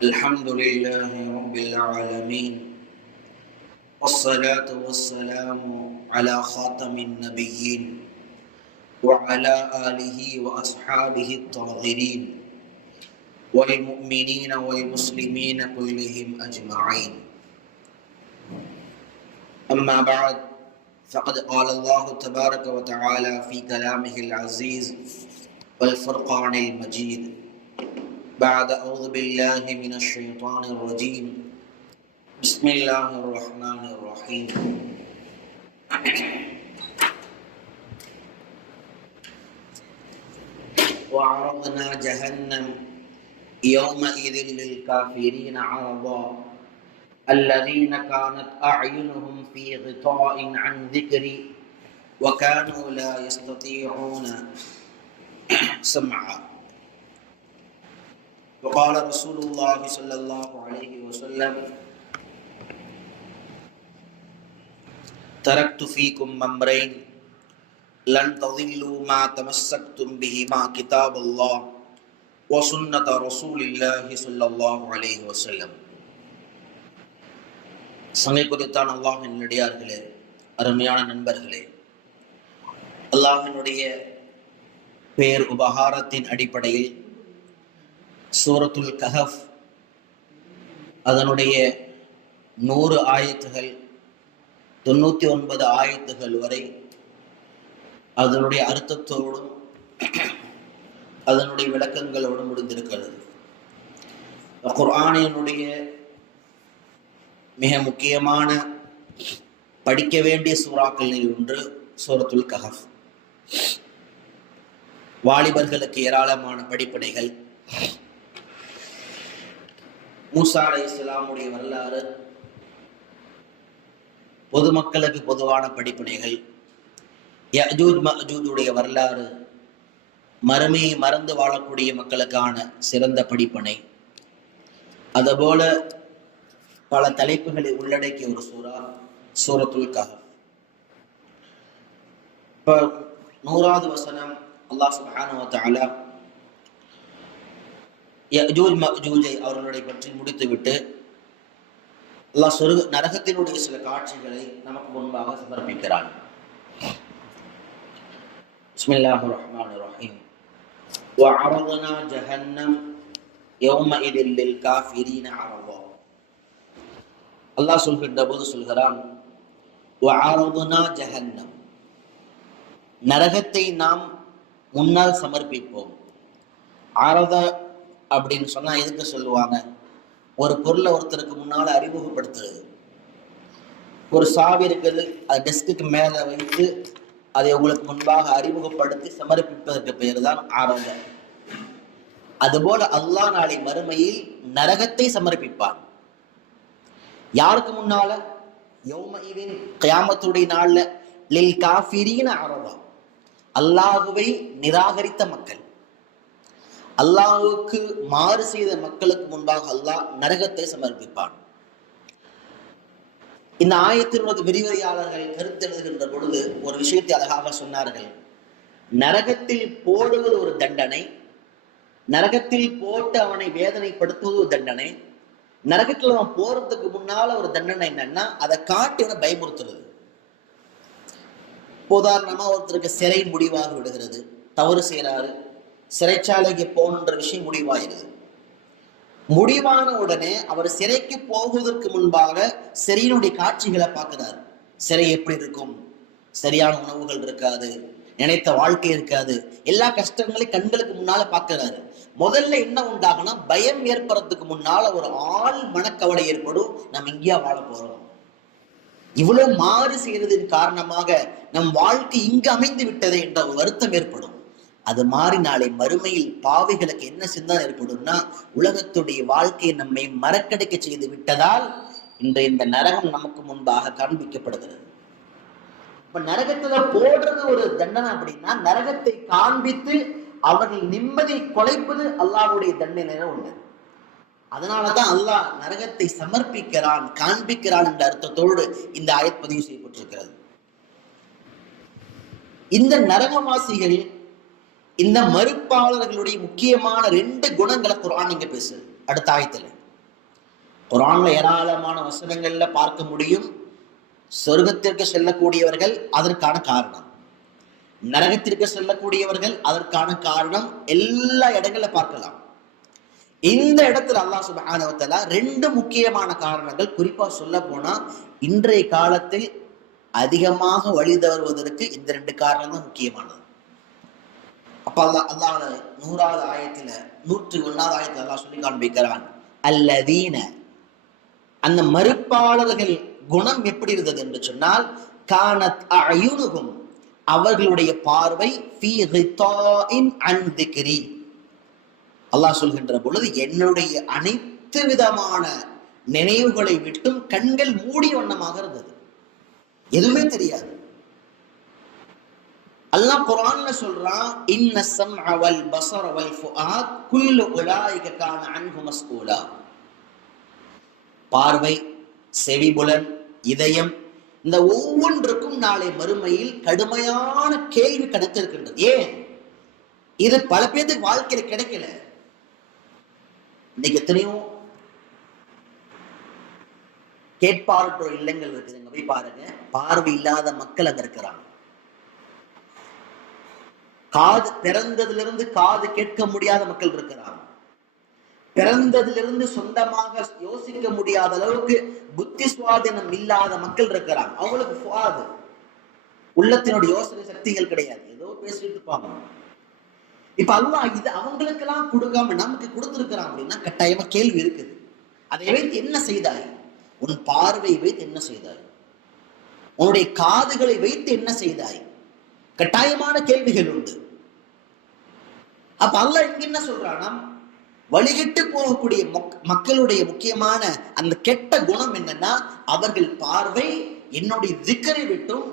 الحمد لله رب العالمين، والصلاة والسلام على خاتم النبيين وعلى آله وأصحابه الطاهرين والمؤمنين والمسلمين كلهم أجمعين. أما بعد، فقد قال الله تبارك وتعالى في كلامه العزيز والفرقان المجيد بعد أعوذ بالله من الشيطان الرجيم بسم الله الرحمن الرحيم. وعرضنا جهنم يومئذ للكافرين عرضا الذين كانت أعينهم في غطاء عن ذكري وكانوا لا يستطيعون سمعا. وقال رسول الله صلى الله عليه وسلم: تركت فيكم أمرين لن تضلوا ما تمسكتم بهما كتاب الله وسنة رسول الله صلى الله عليه وسلم. சங்கை குறித்தான் அல்லாஹின் நடிகார்களே, அருமையான நண்பர்களே, அல்லாஹினுடைய பேர் உபகாரத்தின் அடிப்படையில் சூரத்துல் கஹஃப் அதனுடைய 100 ஆயத்துகள் 99 ஆயத்துகள் வரை அதனுடைய அர்த்தத்தோடும் அதனுடைய விளக்கங்களோடும் முடிந்திருக்கிறது. குர்ஆனினுடைய மிக முக்கியமான படிக்க வேண்டிய சூறாக்களில் ஒன்று சூரத்துல் கஹஃப். வாலிபர்களுக்கு ஏராளமான படிப்பினைகள், மூசா அலைஹிஸ்ஸலாமுடைய வரலாறு, பொதுமக்களுக்கு பொதுவான படிப்பினைகள், யஜூஜ் மஅஜூஜுடைய வரலாறு, மறுமையை மறந்து வாழக்கூடிய மக்களுக்கான சிறந்த படிப்பினை, அதுபோல பல தலைப்புகளை உள்ளடக்கிய ஒரு சூரா சூரத்துல் கஹஃப். இப்போ 100வது வசனம் அல்லாஹ் சுப்ஹானஹு வ தஆலா யஜூஜ் மஅஜூஜை அவர்களை பற்றி முடித்துவிட்டு அல்லாஹ் நரகத்தினுடைய சில காட்சிகளை நமக்கு முன்பாக சமர்ப்பிக்கிறான். பிஸ்மில்லாஹிர் ரஹ்மானிர் ரஹீம். வஅரضنا ஜஹன்னம் யௌமஇذ லில்காஃபிரீன அரضா. அல்லாஹ் சொல்கின்ற போது சொல்கிறான், வஅரضنا ஜஹன்னம், நரகத்தை நாம் முன்னால் சமர்ப்பிப்போம். அரத அப்படின்னு சொன்னா எதுக்கு சொல்லுவாங்க? ஒரு பொருளை ஒருத்தருக்கு முன்னால அறிமுகப்படுத்துறது. ஒரு சாவி இருக்குது, அது டெஸ்க்கு மேல வைத்து அதை உங்களுக்கு முன்பாக அறிமுகப்படுத்தி சமர்ப்பிப்பதற்கு பெயர் தான் ஆரம்பம். அதுபோல அல்லாஹ் நாளை மறுமையில் நரகத்தை சமர்ப்பிப்பான். யாருக்கு முன்னால? யௌமஇதின், கியாமத்துடைய நாள்ல, லில் காஃபிரீன அரதா, அல்லாஹுவை நிராகரித்த மக்கள், அல்லாஹுக்கு மாறு செய்த மக்களுக்கு முன்பாக அல்லாஹ் நரகத்தை சமர்ப்பிப்பான். இந்த ஆயத்தினுடைய விரிவுரையாளர்கள் கருத்தெழுதுகின்ற பொழுது ஒரு விஷயத்தை அழகாக சொன்னார்கள். நரகத்தில் போடுவது ஒரு தண்டனை, நரகத்தில் போட்டு அவனை வேதனைப்படுத்துவது ஒரு தண்டனை, நரகத்தில் அவன் போறதுக்கு முன்னால ஒரு தண்டனை என்னன்னா அதை காட்டி அவனை பயமுறுத்துறது. உதாரணமா ஒருத்தருக்கு சிறை முடிவாக விடுகிறது, தவறு செய்யறாரு, சிறைச்சாலைக்கு போகணுன்ற விஷயம் முடிவாயிருது. முடிவான உடனே அவர் சிறைக்கு போவதற்கு முன்பாக சிறையினுடைய காட்சிகளை பார்க்கிறார். சிறை எப்படி இருக்கும்? சரியான உணவுகள் இருக்காது, நினைத்த வாழ்க்கை இருக்காது, எல்லா கஷ்டங்களையும் கண்களுக்கு முன்னால பார்க்கிறாரு. முதல்ல என்ன உண்டாகும்னா பயம் ஏற்படுறதுக்கு முன்னால ஒரு ஆள் மனக்கவலை ஏற்படும். நம்ம இங்கேயா வாழ போறோம், இவ்வளவு மாறு செய்யறதின் காரணமாக நம் வாழ்க்கை இங்கு அமைந்து விட்டது என்ற ஒரு வருத்தம் ஏற்படும். அது மாறி நாளை மறுமையில் பாவிகளுக்கு என்ன சிந்தனை ஏற்படும்னா, உலகத்துடைய வாழ்க்கையை நம்மை மறக்கடிக்க செய்து விட்டதால் இன்று இந்த நரகம் நமக்கு முன்பாக காண்பிக்கப்படுகிறது. இப்ப நரகத்துல போடுறது ஒரு தண்டனை அப்படின்னா, நரகத்தை காண்பித்து அவர்கள் நிம்மதி கொலைப்பது அல்லாஹ்வுடைய தண்டனை ஒண்ணு. அதனாலதான் அல்லாஹ் நரகத்தை சமர்ப்பிக்கிறான், காண்பிக்கிறான் என்ற அர்த்தத்தோடு இந்த ஆயத் பதிவு செய்யப்பட்டிருக்கிறது. இந்த நரகவாசிகள், இந்த மறுப்பாளர்களுடைய முக்கியமான 2 குணங்களை குர்ஆன் இங்க பேசுது அடுத்த ஆயத்துல. குர்ஆன்ல ஏராளமான வசனங்கள்ல பார்க்க முடியும். சொர்க்கத்திற்கு செல்லக்கூடியவர்கள் அதற்கான காரணம், நரகத்திற்கு செல்லக்கூடியவர்கள் அதற்கான காரணம், எல்லா இடங்கள்ல பார்க்கலாம். இந்த இடத்துல அல்லாஹ் சுப்ஹானஹு வ தஆலா ரெண்டு முக்கியமான காரணங்கள் குறிப்பா சொல்ல போனா இன்றைய காலத்தில் அதிகமாக வழி தவறுவதற்கு இந்த ரெண்டு காரணம் தான் முக்கியமானது. அப்ப அல்லாஹ் 100வது ஆயத்துல 101வது ஆயத்துல அல்லாஹ் சொல்லி காண்பிக்கிறான், அல்லதீன, அந்த மறுப்பாளர்கள் குணம் எப்படி இருந்தது என்று சொன்னால், கானத் அயுனுகும், அவர்களுடைய பார்வை ஃபீ கிதாஇன் அன் திக்ரி, அல்லாஹ் சொல்கின்ற பொழுது என்னுடைய அனைத்து விதமான நினைவுகளை விட்டும் கண்கள் மூடிய வண்ணமாக இருந்தது, எதுவுமே தெரியாது. அல்லாஹ் குர்ஆன்ல சொல்றான், இன்ன ஸம்அ வல் பஸர வல் ஃபுஆத் குல்லு உலாயிக கான அன்ஹு மஸ்ஊலா. பார்வை, செவிபுலன், இதயம், இந்த ஒவ்வொன்றுக்கும் நாளை மறுமையில் கடுமையான கேள்வி கணக்கு இருக்கின்றது. ஏன் இது பல பேருக்கு வாழ்க்கையில கிடைக்கல. இன்னைக்கு எத்தனையோ கேட்பாரற்ற இல்லங்கள் இருக்குதுங்க, போய் பாருங்க. பார்வை இல்லாத மக்கள் அங்க இருக்கிறாங்க. காது பிறந்ததிலிருந்து காது கேட்க முடியாத மக்கள் இருக்கிறாங்க. பிறந்ததிலிருந்து சொந்தமாக யோசிக்க முடியாத அளவுக்கு புத்தி சுவாதீனம் இல்லாத மக்கள் இருக்கிறாங்க. அவங்களுக்கு ஃபுஆது, உள்ளத்தினுடைய யோசனை சக்திகள் கிடையாது, ஏதோ பேசிட்டு இருப்பாங்க. இப்ப அல்லாஹ் இது அவங்களுக்கெல்லாம் கொடுக்காம நமக்கு கொடுத்திருக்கிறான் அப்படின்னா கட்டாயமா கேள்வி இருக்குது. அதை வைத்து என்ன செய்தாய்? உன் பார்வை வைத்து என்ன செய்தாய்? உன்னுடைய காதுகளை வைத்து என்ன செய்தாய்? கட்டாயமான கேள்விகள் உண்டு. அப்ப அல்லாஹ் இங்க என்ன சொல்றானா, வழிகிட்டு போகக்கூடிய மக்களுடைய முக்கியமான அந்த கெட்ட குணம் என்னன்னா, அவர்கள் பார்வை என்னுடைய திக்கரை விட்டும்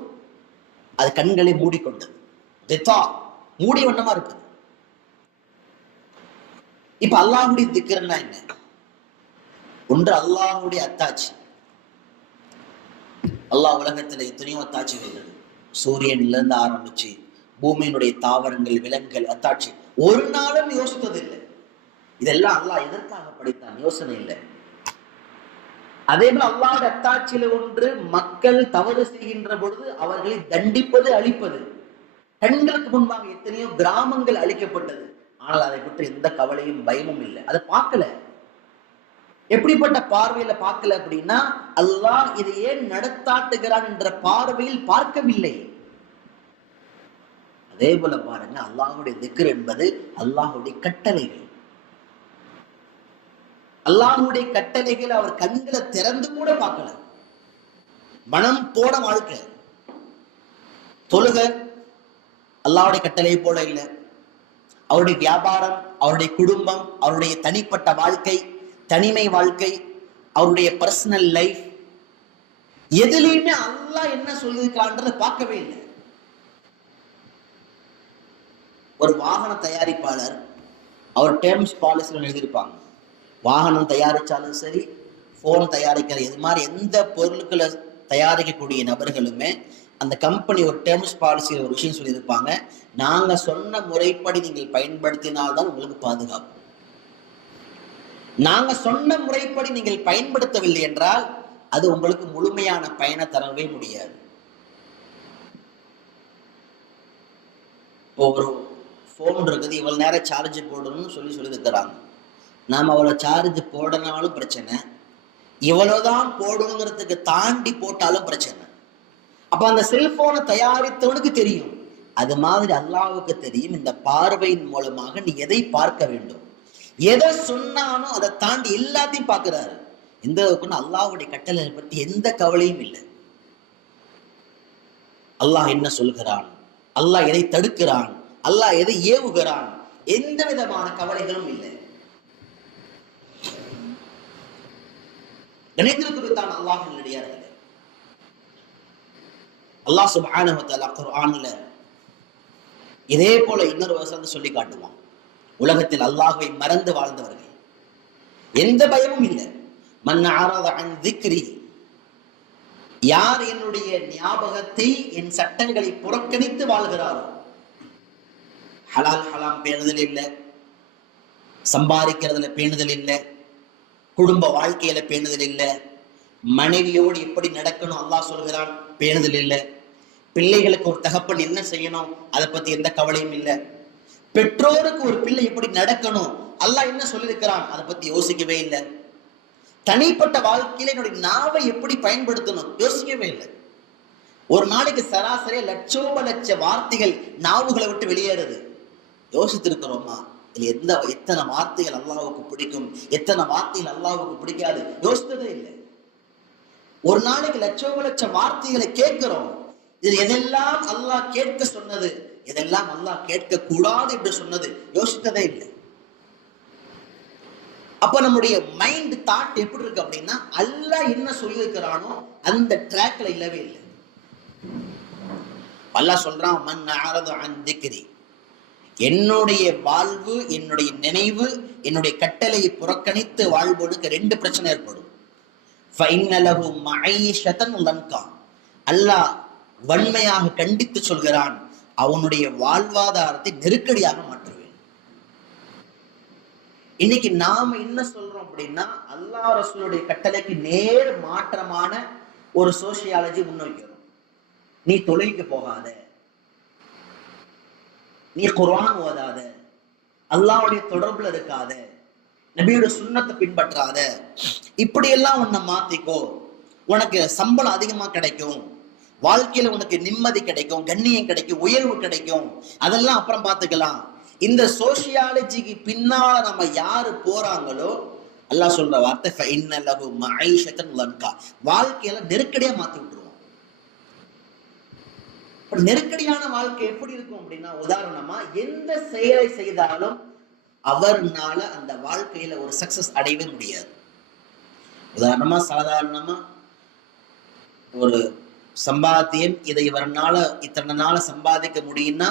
அது கண்களை மூடிக்கொண்டது, மூடி வண்ணமா இருக்குது. இப்ப அல்லாஹ்வுடைய திக்ர்னா என்ன? ஒன்று அல்லாஹ்வுடைய அத்தாட்சி. அல்லாஹ் உலகத்துல எத்தனையோ அத்தாட்சிகள் இருக்கு. சூரியன்ல இருந்து ஆரம்பிச்சு பூமியினுடைய தாவரங்கள், விலங்குகள் அத்தாட்சி ஒரு நாளும் யோசித்ததில்லை. இதெல்லாம் அல்லாஹ் எதற்காக படைத்தான்? யோசனை இல்லை. அதே போல அல்லாஹ்வுடைய அத்தாட்சியில ஒன்று, மக்கள் தவறு செய்கின்ற பொழுது அவர்களை தண்டிப்பது, அழிப்பது. கண்களுக்கு முன்பாக எத்தனையோ கிராமங்கள் அழிக்கப்பட்டது, ஆனால் அதை பற்றி எந்த கவலையும் பயமும் இல்லை. அதை பார்க்கல. எப்படிப்பட்ட பார்வையில பார்க்கல அப்படின்னா, அல்லாஹ் இதை ஏன் நடத்தாட்டுகிறான் என்ற பார்வையில் பார்க்கவில்லை. அதே போல பாருங்க, அல்லாஹ்வுடைய திக்ர் என்பது அல்லாஹ்வுடைய கட்டளைகள். அல்லாஹ்வுடைய கட்டளைகள் அவர் கண்களை திறந்து கூட பார்க்கல. மனம் போட வாழ்க்கை. தொழுக அல்லாஹ்வுடைய கட்டளையை போல இல்லை. அவருடைய வியாபாரம், அவருடைய குடும்பம், அவருடைய தனிப்பட்ட வாழ்க்கை, தனிமை வாழ்க்கை, அவருடைய பர்சனல் லைஃப், எதுலையுமே அல்லாஹ் என்ன சொல்லியிருக்கான்றதை பார்க்கவே இல்லை. ஒரு வாகன தயாரிப்பாளர் அவர் டேர்ம்ஸ் பாலிசியில் எழுதியிருப்பாங்க, வாகனம் தயாரிச்சாலும் சரி, போன் தயாரிக்கிற இது மாதிரி எந்த பொருட்களை தயாரிக்கக்கூடிய நபர்களுமே அந்த கம்பெனி ஒரு டேர்ம்ஸ் பாலிசியில் ஒரு விஷயம் சொல்லியிருப்பாங்க, நாங்க சொன்ன முறைப்படி நீங்கள் பயன்படுத்தினால்தான் உங்களுக்கு பாதுகாப்பு. நாங்க சொன்ன முறைப்படி நீங்கள் பயன்படுத்தவில்லை என்றால் அது உங்களுக்கு முழுமையான பயனை தரவே முடியாது. ஒரு போன் இருக்குது, இவ்வளவு நேரம் சார்ஜ் போடணும்னு சொல்லி இருக்கிறாங்க. நாம அவ்வளோ சார்ஜ் போடனாலும் பிரச்சனை, இவ்வளவுதான் போடணுங்கிறதுக்கு தாண்டி போட்டாலும் பிரச்சனை. அப்ப அந்த செல்போனை தயாரித்தவனுக்கு தெரியும், அது மாதிரி அல்லாஹ்வுக்கு தெரியும் இந்த பார்வையின் மூலமாக நீ எதை பார்க்க வேண்டும். எதை சொன்னாலும் அதை தாண்டி எல்லாத்தையும் பார்க்கிறாரு. எந்த அளவுக்குன்னு அல்லாஹ்வுடைய கட்டளை பற்றி எந்த கவலையும் இல்லை. அல்லாஹ் என்ன சொல்கிறான், அல்லாஹ் எதை தடுக்கிறான், அல்லாஹ் எதை ஏவுகிறான், எந்த விதமான கவலைகளும் இல்லை. கணித்திருக்குத்தான் அல்லாஹ்வின் அடியார்களே. அல்லாஹ் சுப்ஹானஹு வ தஆலா குர்ஆன்ல இதே போல இன்னொரு வசனத்தை சொல்லி காட்டுவான். உலகத்தில் அல்லாஹ்வை மறந்து வாழ்ந்தவர்கள் எந்த பயமும் இல்லை. மன் அஅரத அன் திக்ரி, யார் என்னுடைய ஞாபகத்தை, என் சட்டங்களை புறக்கணித்து வாழ்கிறாரோ, ஹலால் ஹலாம் பேணுதல் இல்லை, சம்பாதிக்கிறதுல பேணுதல் இல்லை, குடும்ப வாழ்க்கையில பேணுதல் இல்லை. மனைவியோடு எப்படி நடக்கணும் அல்லாஹ் சொல்கிறான், பேணுதல் இல்லை. பிள்ளைகளுக்கு ஒரு தகப்பன் என்ன செய்யணும் அதை பத்தி எந்த கவலையும் இல்லை. பெற்றோருக்கு ஒரு பிள்ளை எப்படி நடக்கணும் அல்லாஹ் என்ன சொல்லியிருக்கிறான் அதை பத்தி யோசிக்கவே இல்லை. தனிப்பட்ட வாழ்க்கையில என்னுடைய நாவை எப்படி பயன்படுத்தணும் யோசிக்கவே இல்லை. ஒரு நாளைக்கு சராசரியா லட்சோப லட்ச வார்த்தைகள் நாவுகளை விட்டு வெளியேறுது. யோசித்திருக்கிறோமா? எத்தனை வார்த்தைகள் அல்லாஹ்வுக்கு பிடிக்கும், எத்தனை வார்த்தைகள் அல்லாஹ்வுக்கு பிடிக்காது யோசித்ததே இல்லை. ஒரு நாளைக்கு லட்சோப லட்ச வார்த்தைகளை கேட்கிறோம். இது எதெல்லாம் அல்லாஹ் கேட்க சொன்னது, எதெல்லாம் அல்லாஹ் கேட்க கூடாது என்று சொன்னது யோசித்ததே இல்லை. அப்ப நம்முடைய மைண்ட் தாட் எப்படி இருக்கு அப்படின்னா, அல்லாஹ் என்ன சொல்லியிருக்கிறானோ அந்த ட்ராக்ல இல்லவே இல்லை. அல்லாஹ் சொல்றான், மன் அஅரத அன் திக்ரி, என்னுடைய வாழ்வு, என்னுடைய நினைவு, என்னுடைய கட்டளையை புறக்கணித்து வாழ்வோனுக்கு ரெண்டு பிரச்சனை ஏற்படும். ஃபஇன்ன லஹு மஈஷத்தன் லன்கா, அல்லாஹ் வன்மையாக கண்டித்து சொல்கிறான், அவனுடைய வாழ்வாதாரத்தை நெருக்கடியாக மாற்றுவேன். இன்னைக்கு நாம என்ன சொல்றோம் அப்படின்னா, அல்லாஹ் ரசூலுடைய கட்டளைக்கு நேர் மாற்றமான ஒரு சோசியாலஜி முன்வைக்கிறோம். நீ தொழுகைக்கு போகாத, நீ குர்ஆன் ஓதாத, அல்லாஹ்வுடைய தொடர்புல இருக்காத, நபியோட சுன்னத்தை பின்பற்றாத, இப்படி எல்லாம் உன்னை மாத்திக்கோ, உனக்கு சம்பளம் அதிகமா கிடைக்கும், வாழ்க்கையில உனக்கு நிம்மதி கிடைக்கும், கண்ணியம் கிடைக்கும், உயர்வு கிடைக்கும், அதெல்லாம் அப்புறம் பார்த்துக்கலாம். இந்த சோசியாலஜிக்கு பின்னால நம்ம யாரு போறாங்களோ அல்லாஹ் சொல்ற வார்த்தை ஃபஇன்ன லஹு மஈஷத்தன் லன்கா, வாழ்க்கையில நெருக்கடியா மாத்தி விட்டுருவோம். நெருக்கடியான வாழ்க்கை எப்படி இருக்கும் அப்படின்னா, உதாரணமா எந்த செயலை செய்தாலும் அவர்னால அந்த வாழ்க்கையில ஒரு சக்சஸ் அடையவே முடியாது. உதாரணமா சாதாரணமா ஒரு சம்பாத்தியம், இதை இவர்னால இத்தனை நாள சம்பாதிக்க முடியும்னா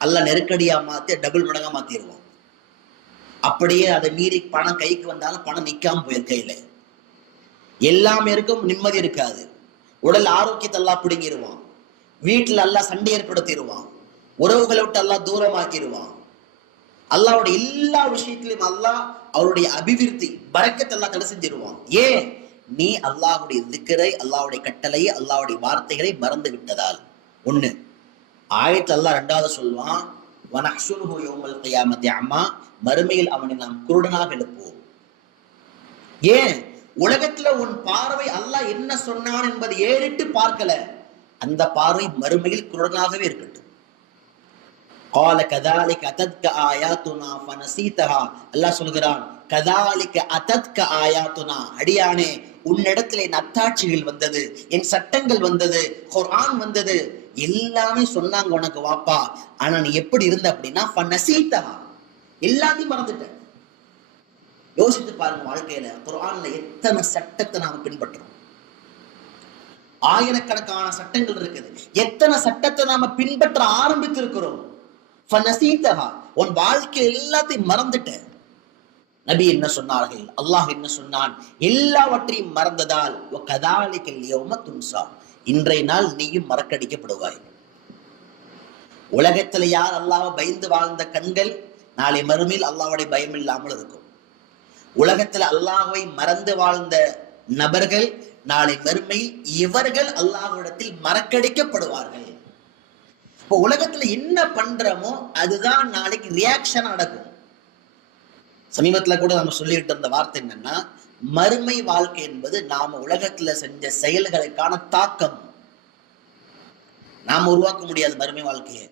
அல்ல நெருக்கடியா மாத்தி டபுள் மடங்கா மாத்திடுவோம். அப்படியே அதை மீறி பணம் கைக்கு வந்தாலும் பணம் நிக்காம போயிரு கையில, எல்லாமே இருக்கும், நிம்மதி இருக்காது, உடல் ஆரோக்கியத்தை எல்லாம் பிடுங்கிடுவான், வீட்டுல எல்லாம் சண்டை ஏற்படுத்திடுவான், உறவுகளை விட்டு எல்லாம் தூரமாக்கிடுவான். அல்லாஹ்வுடைய எல்லா விஷயத்திலும் அல்லாஹ் அவருடைய அபிவிருத்தி பரக்கத்தை எல்லாம் தடை செஞ்சிருவான். ஏன்? நீ அல்லாஹ்வுடைய திக்ரை, அல்லாஹ்வுடைய கட்டளையை, அல்லாஹ்வுடைய வார்த்தைகளை மறந்து விட்டதால். ஒண்ணு. ஆயத்து அல்லாஹ் ரெண்டாவது சொல்வான், வனஹ்ஷுருஹு யௌமல் கியாமத்தி அம்மா, மறுமையில் அவனை நாம் குருடனாக எழுப்புவோம். ஏன்? உலகத்துல உன் பார்வை அல்லாஹ் என்ன சொன்னான் என்பதை ஏறிட்டு பார்க்கல, அந்த பார்வை மறுமையில் குருடனாகவே இருக்கட்டும். قال كذلك أتتك آياتنا فنسيتها, அல்லாஹ் சொல்கிறான், கதாலிக அதத்க ஆயாத்துனா, அடியானே உன்னிடத்துல என் அத்தாட்சிகள் வந்தது, என் சட்டங்கள் வந்தது, குர்ஆன் வந்தது, எல்லாமே சொன்னாங்க உனக்கு வாப்பா, ஆனா நீ எப்படி இருந்த அப்படின்னா ஃபனசீதஹா, எல்லாத்தையும் மறந்துட்ட. யோசித்து பாருங்க, வாழ்க்கையில குர்ஆன்ல எத்தனை சட்டத்தை நாம பின்பற்றோம், ஆயிரக்கணக்கான சட்டங்கள் இருக்குது, எத்தனை சட்டத்தை நாம பின்பற்ற ஆரம்பித்திருக்கிறோம். ஃபனசீதஹா, உன் வாழ்க்கை எல்லாத்தையும் மறந்துட்ட. நபி என்ன சொன்னார்கள், அல்லாஹ் என்ன சொன்னான், எல்லாவற்றையும் மறந்ததால் கதாலிக்கல் யௌம துன்சா, இன்றைய நாள் நீயும் மறக்கடிக்கப்படுவாய். உலகத்துல யார் அல்லாஹ்வை பயந்து வாழ்ந்த கண்கள் நாளை மறுமையில் அல்லாஹ்வுடைய பயம் இல்லாமல் இருக்கும். உலகத்துல அல்லாஹ்வை மறந்து வாழ்ந்த நபர்கள் நாளை மறுமையில் இவர்கள் அல்லாஹ்விடத்தில் மறக்கடிக்கப்படுவார்கள். இப்போ உலகத்துல என்ன பண்றோமோ அதுதான் நாளைக்கு ரியாக்ஷன் நடக்கும். சமீபத்துல கூட நம்ம சொல்லிட்டு இருந்த வார்த்தை என்னன்னா, மறுமை வாழ்க்கை என்பது நாம உலகத்துல செஞ்ச செயல்களுக்கான தாக்கம். நாம உருவாக்க முடியாது மறுமை வாழ்க்கையை.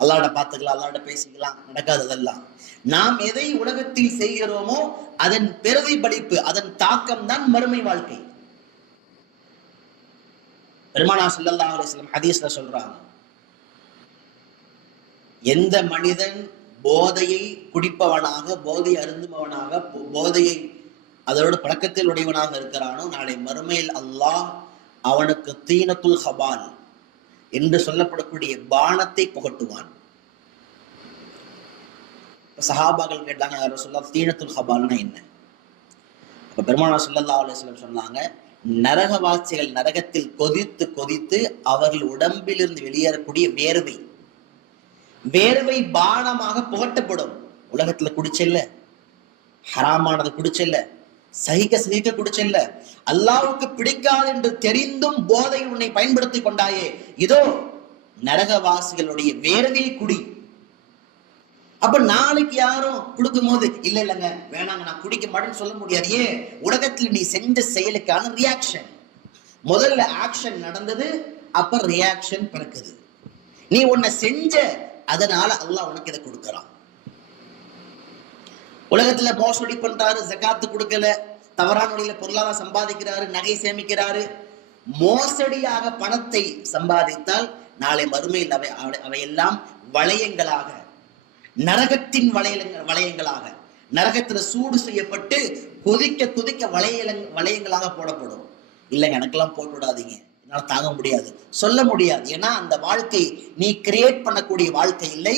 அல்லாஹ்ட பார்த்துக்கலாம், அல்லாஹ்ட பேசிக்கலாம், நடக்காததெல்லாம். நாம் எதை உலகத்தில் செய்கிறோமோ அதன் பிரதிபலிப்பு, அதன் தாக்கம் தான் மறுமை வாழ்க்கை. பெருமானார் ஸல்லல்லாஹு அலைஹி வஸல்லம் ஹதீஸ்ல சொல்றாங்க, எந்த மனிதன் போதையை குடிப்பவனாக, போதை அருந்துபவனாக, போதையை அதோட பழக்கத்தில் உடையவனாக இருக்கிறானோ நாளை மறுமையில் அல்லாஹ் அவனுக்கு தீனத்துல் ஹபால் என்று சொல்லப்படக்கூடிய பானத்தை புகட்டுவான். சஹாபாக்கள் கேட்டாங்க, யாரும் சொல்ல தீனத்துல் ஹபால்னா என்ன? அப்ப பெருமானார் ஸல்லல்லாஹு அலைஹி வஸல்லம் சொன்னாங்க, நரகவாசிகள் நரகத்தில் கொதித்து கொதித்து அவர்கள் உடம்பிலிருந்து வெளியேறக்கூடிய வேர்வை, வேர்வை பானமாக புகட்டப்படும். உலகத்துல குடிச்சல்ல, ஹராமானது குடிச்சல்ல, சகிக்க குடிச்சல்ல, அல்லாவுக்கு பிடிக்காது என்று தெரிந்தும் போதை உன்னை பயன்படுத்தி கொண்டாயே, இதோ நரகவாசிகளுடைய வேறவே குடி. அப்ப நாளைக்கு யாரும் கொடுக்கும் போது இல்ல இல்லங்க வேணாங்க நான் குடிக்க மாட்டேன்னு சொல்ல முடியாது. ஏன்? உலகத்துல நீ செஞ்ச செயலுக்கான ரியாக்ஷன். முதல்ல ஆக்ஷன் நடந்தது, அப்ப ரியாக்ஷன் பிறக்குது. நீ உன்னை செஞ்ச, அதனால அல்லாஹ் உனக்கு இதை கொடுக்கறான். உலகத்துல மோசடி பண்றாரு, ஜகாத்து கொடுக்கல, தவறான வழியில பொருளாதாரம் சம்பாதிக்கிறாரு, நகை சேமிக்கிறாரு, மோசடியாக பணத்தை சம்பாதித்தால் நாளை மறுமையில் அவையெல்லாம் வளையங்களாக, நரகத்தின் வளையங்களாக, நரகத்துல சூடு செய்யப்பட்டு கொதிக்க கொதிக்க வளையங்களாக போடப்படும். இல்லைங்க எனக்கெல்லாம் போட்டு விடாதீங்க, என்னால தாங்க முடியாது, சொல்ல முடியாது. ஏன்னா அந்த வாழ்க்கை நீ கிரியேட் பண்ணக்கூடிய வாழ்க்கை இல்லை.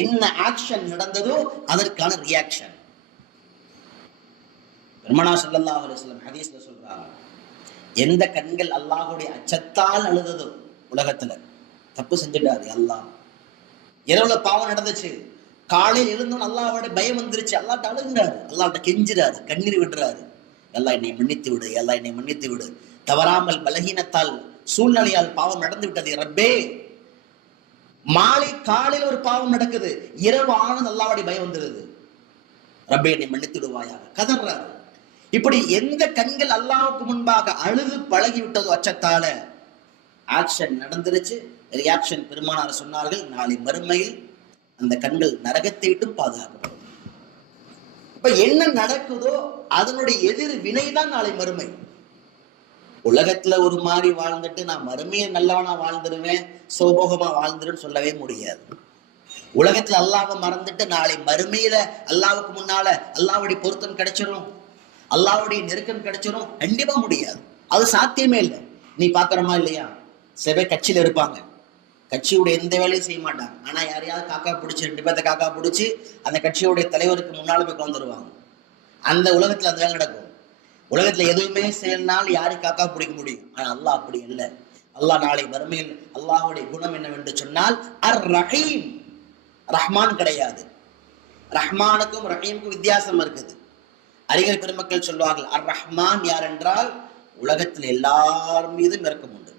என்ன ஆக்ஷன் நடந்ததோ அதற்கான ரியாக்ஷன். பெருமானா ஸல்லல்லாஹு அலைஹி வஸல்லம் ஹதீஸ்ல சொல்றாங்க, எந்த கண்கள் அல்லாஹ்வுடைய அச்சத்தால் அழுததோ, உலகத்துல தப்பு செஞ்சிட்டாரு அல்லாஹ், இரவுல பாவம் நடந்துச்சு, காலையில் எழுந்தோம் அல்லாஹ்வோட பயம் வந்துருச்சு, அல்லாஹ்ட்ட அழுகுறாரு, அல்லாஹ்ட்ட கெஞ்சுறாரு, கண்ணீர் விடுறாரு, எல்லாம் என்னை மன்னித்து விடு, எல்லாம் என்னை மன்னித்து விடு, தவறாமல் பலகீனத்தால் சூழ்நிலையால் பாவம் நடந்து விட்டது ரப்பே. மாலை காலையில் ஒரு பாவம் நடக்குது, இரவு ஆனது அல்லாஹ்வுடைய பயம் வந்துருது, ரப்பே என்னை மன்னித்து விடுவாயாக கதறாரு. இப்படி எந்த கண்கள் அல்லாஹ்வுக்கு முன்பாக அழுது பழகி விட்டதோ அச்சத்தால, ஆக்ஷன் நடந்துருச்சு, ரியாக்ஷன். பெருமானார் சொன்னார்கள், நாளை மறுமையில் அந்த கண்கள் நரகத்தை விட்டு பாதுகாக்கப்படும். இப்ப என்ன நடக்குதோ அதனுடைய எதிர் வினைதான் நாளை மறுமை. உலகத்துல ஒரு மாதிரி வாழ்ந்துட்டு நான் மறுமையை நல்லவனா வாழ்ந்துருவேன், சோபோகமா வாழ்ந்துருன்னு சொல்லவே முடியாது. உலகத்துல அல்லாஹ்வை மறந்துட்டு நாளை மறுமையில அல்லாஹ்வுக்கு முன்னால அல்லாஹ்வுடைய பொருத்தம் கிடைச்சிடும், அல்லாஹ்வுடைய நெருக்கம் கிடைச்சிடும், கண்டிப்பா முடியாது. அது சாத்தியமே இல்லை. நீ பாக்குறமா இல்லையா, சில பேர் கட்சியில இருப்பாங்க, கட்சியுடைய எந்த வேலையும் செய்ய மாட்டாங்க, ஆனா யாரையாவது காக்கா பிடிச்சி 2 பேர்த்த காக்கா பிடிச்சி அந்த கட்சியுடைய தலைவருக்கு முன்னால போய் வந்துருவாங்க. அந்த உலகத்துல அந்த வேலை நடக்கும். உலகத்துல எதுவுமே செய்யனாலும் யாரும் காக்கா பிடிக்க முடியும். ஆனா அல்லாஹ் அப்படி இல்லை. அல்லாஹ் நாளை மறுமையில் அல்லாஹ்வுடைய குணம் என்னவென்று சொன்னால் அர் ரஹீம், ரஹ்மான் கிடையாது. ரஹ்மானுக்கும் ரஹீமுக்கும் வித்தியாசம் இருக்குது. அறிஞர் பெருமக்கள் சொல்வார்கள், அர் ரஹ்மான் யார் என்றால் உலகத்தில் எல்லார் மீதும் இரக்கம் உண்டு.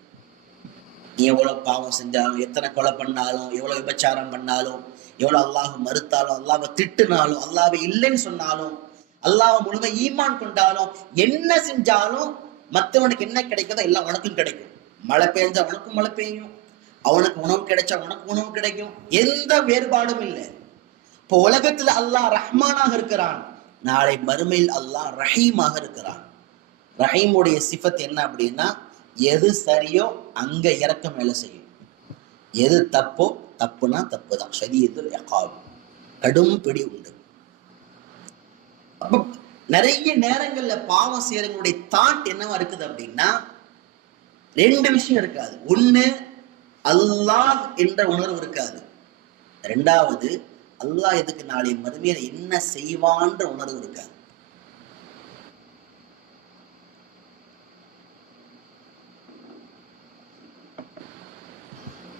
நீ எவ்வளவு பாவம் செஞ்சாலும், எத்தனை கொலை பண்ணாலும், எவ்வளவு விபச்சாரம் பண்ணாலும், எவ்வளவு அல்லாஹ் மறுத்தாலும், அல்லாஹ்வை திட்டுனாலும், அல்லாஹ்வை இல்லைன்னு சொன்னாலும், அல்லாஹ்வை முழுமை ஈமான் கொண்டாலும், என்ன செஞ்சாலும் மற்றவனுக்கு என்ன கிடைக்குதோ எல்லாம் உனக்கும் கிடைக்கும். மழை பெய்ஞ்சா உனக்கும் மழை பெய்யும், அவனுக்கு உணவு கிடைச்சா உனக்கு உணவு கிடைக்கும், எந்த வேறுபாடும் இல்லை. இப்போ உலகத்துல அல்லாஹ் ரஹ்மானாக இருக்கிறான், நாளை மறுமையில் அல்லாஹ் ரஹீமாக இருக்கிறான். ரஹீமுடைய சிஃபத் என்ன அப்படின்னா, எது சரியோ அங்க இறக்கம் வேலை செய்யும், எது தப்போ தப்புனா தப்புதான், ஷதீதுல் இகாப், கடும் பிடி உண்டு. அப்ப நிறைய நேரங்கள்ல பாவம் செய்யறவங்களுடைய தாட் என்னவா இருக்குது அப்படின்னா, 2 விஷயம் இருக்காது. ஒண்ணு, அல்லாஹ் என்ற உணர்வு இருக்காது. 2வது, அல்லாஹ் எதுக்கு நாளை மறுமையில என்ன செய்வான்ற உணர்வு இருக்காது.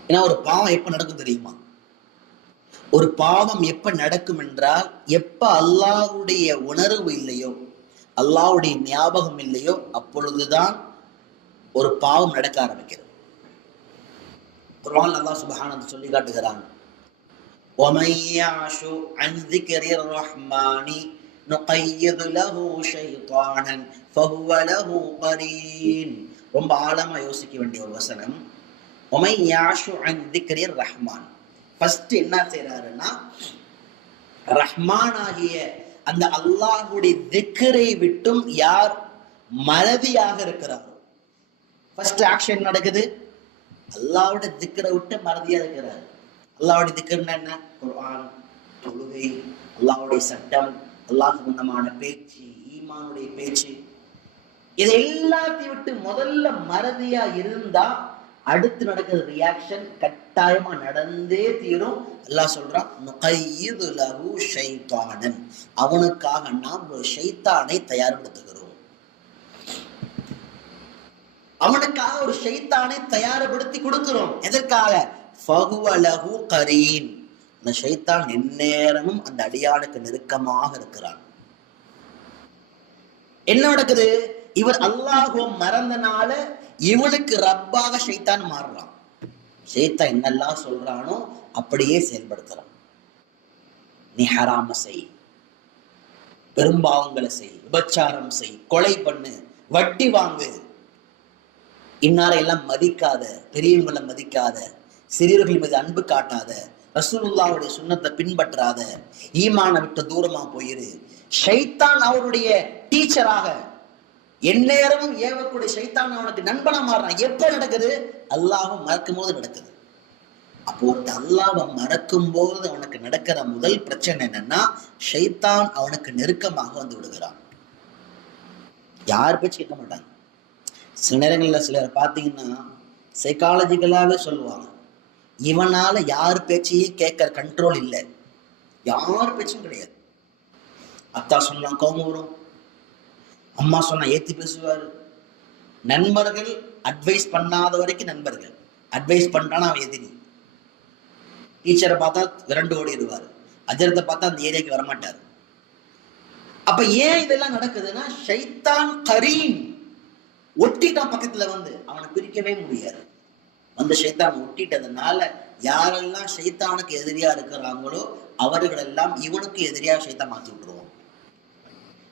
ஏன்னா ஒரு பாவம் எப்ப நடக்கும் தெரியுமா? ஒரு பாவம் எப்ப நடக்கும் என்றால், எப்ப அல்லாஹ்வுடைய உணர்வு இல்லையோ, அல்லாஹ்வுடைய ஞாபகம் இல்லையோ, அப்பொழுதுதான் ஒரு பாவம் நடக்க ஆரம்பிக்கிறது. குர்ஆன்ல அல்லாஹ் சுப்ஹானஹு சொல்லி காட்டுகிறான், وَمَن يَعْشُ عَنْ ذِكْرِ الرَّحْمَنِ نُقَيِّضْ لَهُ شَيْطَانًا فَهُوَ لَهُ قَرِينٌ. ரொம்ப ஆழமா யோசிக்க வேண்டிய ஒரு வசனம். وَمَن يَعْشُ عَنْ ذِكْرِ الرَّحْمَنِ, ஃபர்ஸ்ட் என்ன செய்யறாருன்னா, ரஹ்மான் ஆகிய அந்த அல்லாஹ்வுடைய திக்ரை விட்டும் யார் மறதியாக இருக்கிறாரோ, ஃபர்ஸ்ட் ஆக்ஷன் நடக்குது, அல்லாஹ்வுடைய திக்ரை விட்டு மறதியா இருக்கிறார். அல்லாஹ்வுடைய திக்ர்னா என்ன? குர்ஆன், தொழுகை, அல்லாஹ்வுடைய சட்டம், அல்லாஹ் சம்பந்தமான பேச்சு, ஈமானுடைய பேச்சு, இது எல்லாத்தையும் விட்டு முதல்ல மறதியா இருந்தா அடுத்து நடக்கிற ரியாக்ஷன் கட்டாயமா நடந்தே தீரும். அல்லாஹ் சொல்றான், நுகையிது லஹு ஷைத்தானன், அவனுக்காக நாம் ஒரு ஷைத்தானை தயார்படுத்துகிறோம். அவனுக்காக ஒரு ஷைத்தானை தயார்படுத்தி கொடுக்கிறோம். எதற்காக? ஃபஹுவ லஹு கரீன், அந்த ஷைத்தான் எந்நேரமும் அந்த அடியானுக்கு நெருக்கமாக இருக்கிறான். என்ன நடக்குது? இவர் அல்லாஹ்வை மறந்தனால இவனுக்கு ரப்பாக ஷைத்தான் மாறுறான். ஷைத்தான் என்னெல்லாம் சொல்றானோ அப்படியே செயல்படுத்துறான். நீ ஹராம செய், பெரும்பாவங்களை செய், விபச்சாரம் செய், கொலை பண்ணு, வட்டி வாங்கு, இன்னாரை எல்லாம் மதிக்காத, பெரியவங்களை மதிக்காத, சிறியவர்கள் மீது அன்பு காட்டாத, ரசூலுல்லாஹ்வுடைய சுன்னத்தை பின்பற்றாத, ஈமான விட்டு தூரமா போயிரு. ஷைத்தான் அவருடைய டீச்சராக எந்நேரமும் ஏவக்கூடிய ஷைத்தான் அவனுக்கு நண்பனா மாறுறான். எப்ப நடக்குது? அல்லாஹ்வை மறக்கும் போது நடக்குது. அப்போ ஒரு அல்லாஹ்வை மறக்கும் போது அவனுக்கு நடக்கிற முதல் பிரச்சனை என்னன்னா, ஷைத்தான் அவனுக்கு நெருக்கமாக வந்து விடுகிறான். யார் பேச்சு கேட்க மாட்டாங்க. சில நேரங்கள்ல சிலர் பார்த்தீங்கன்னா சைக்காலஜிக்கலாவே சொல்லுவாங்க, இவனால யார் பேச்சையும் கேட்கிற கண்ட்ரோல் இல்லை, யார் பேச்சும் கிடையாது. அத்தா சொன்னா கோபம் வரும், அம்மா சொன்னா ஏத்தி பேசுவாரு. நண்பர்கள் அட்வைஸ் பண்ணாத வரைக்கும் நண்பர்கள், அட்வைஸ் பண்றானா அவன் எதிரி. டீச்சரை பார்த்தா விரண்டு ஓடிடுவாரு, அஜரத்தை பார்த்தா அந்த ஏரியாக்கு வரமாட்டாரு. அப்ப ஏன் இதெல்லாம் நடக்குதுன்னா, ஷைத்தான் கரீம் ஒட்டிட்டான் பக்கத்துல வந்து, அவனை பிரிக்கவே முடியாது. வந்து ஷைத்தான் ஒட்டிட்டதுனால யாரெல்லாம் ஷைத்தானுக்கு எதிரியா இருக்கிறாங்களோ அவர்கள் எல்லாம் இவனுக்கு எதிரியா ஷைத்தான் மாத்தி விட்டுருவோம்.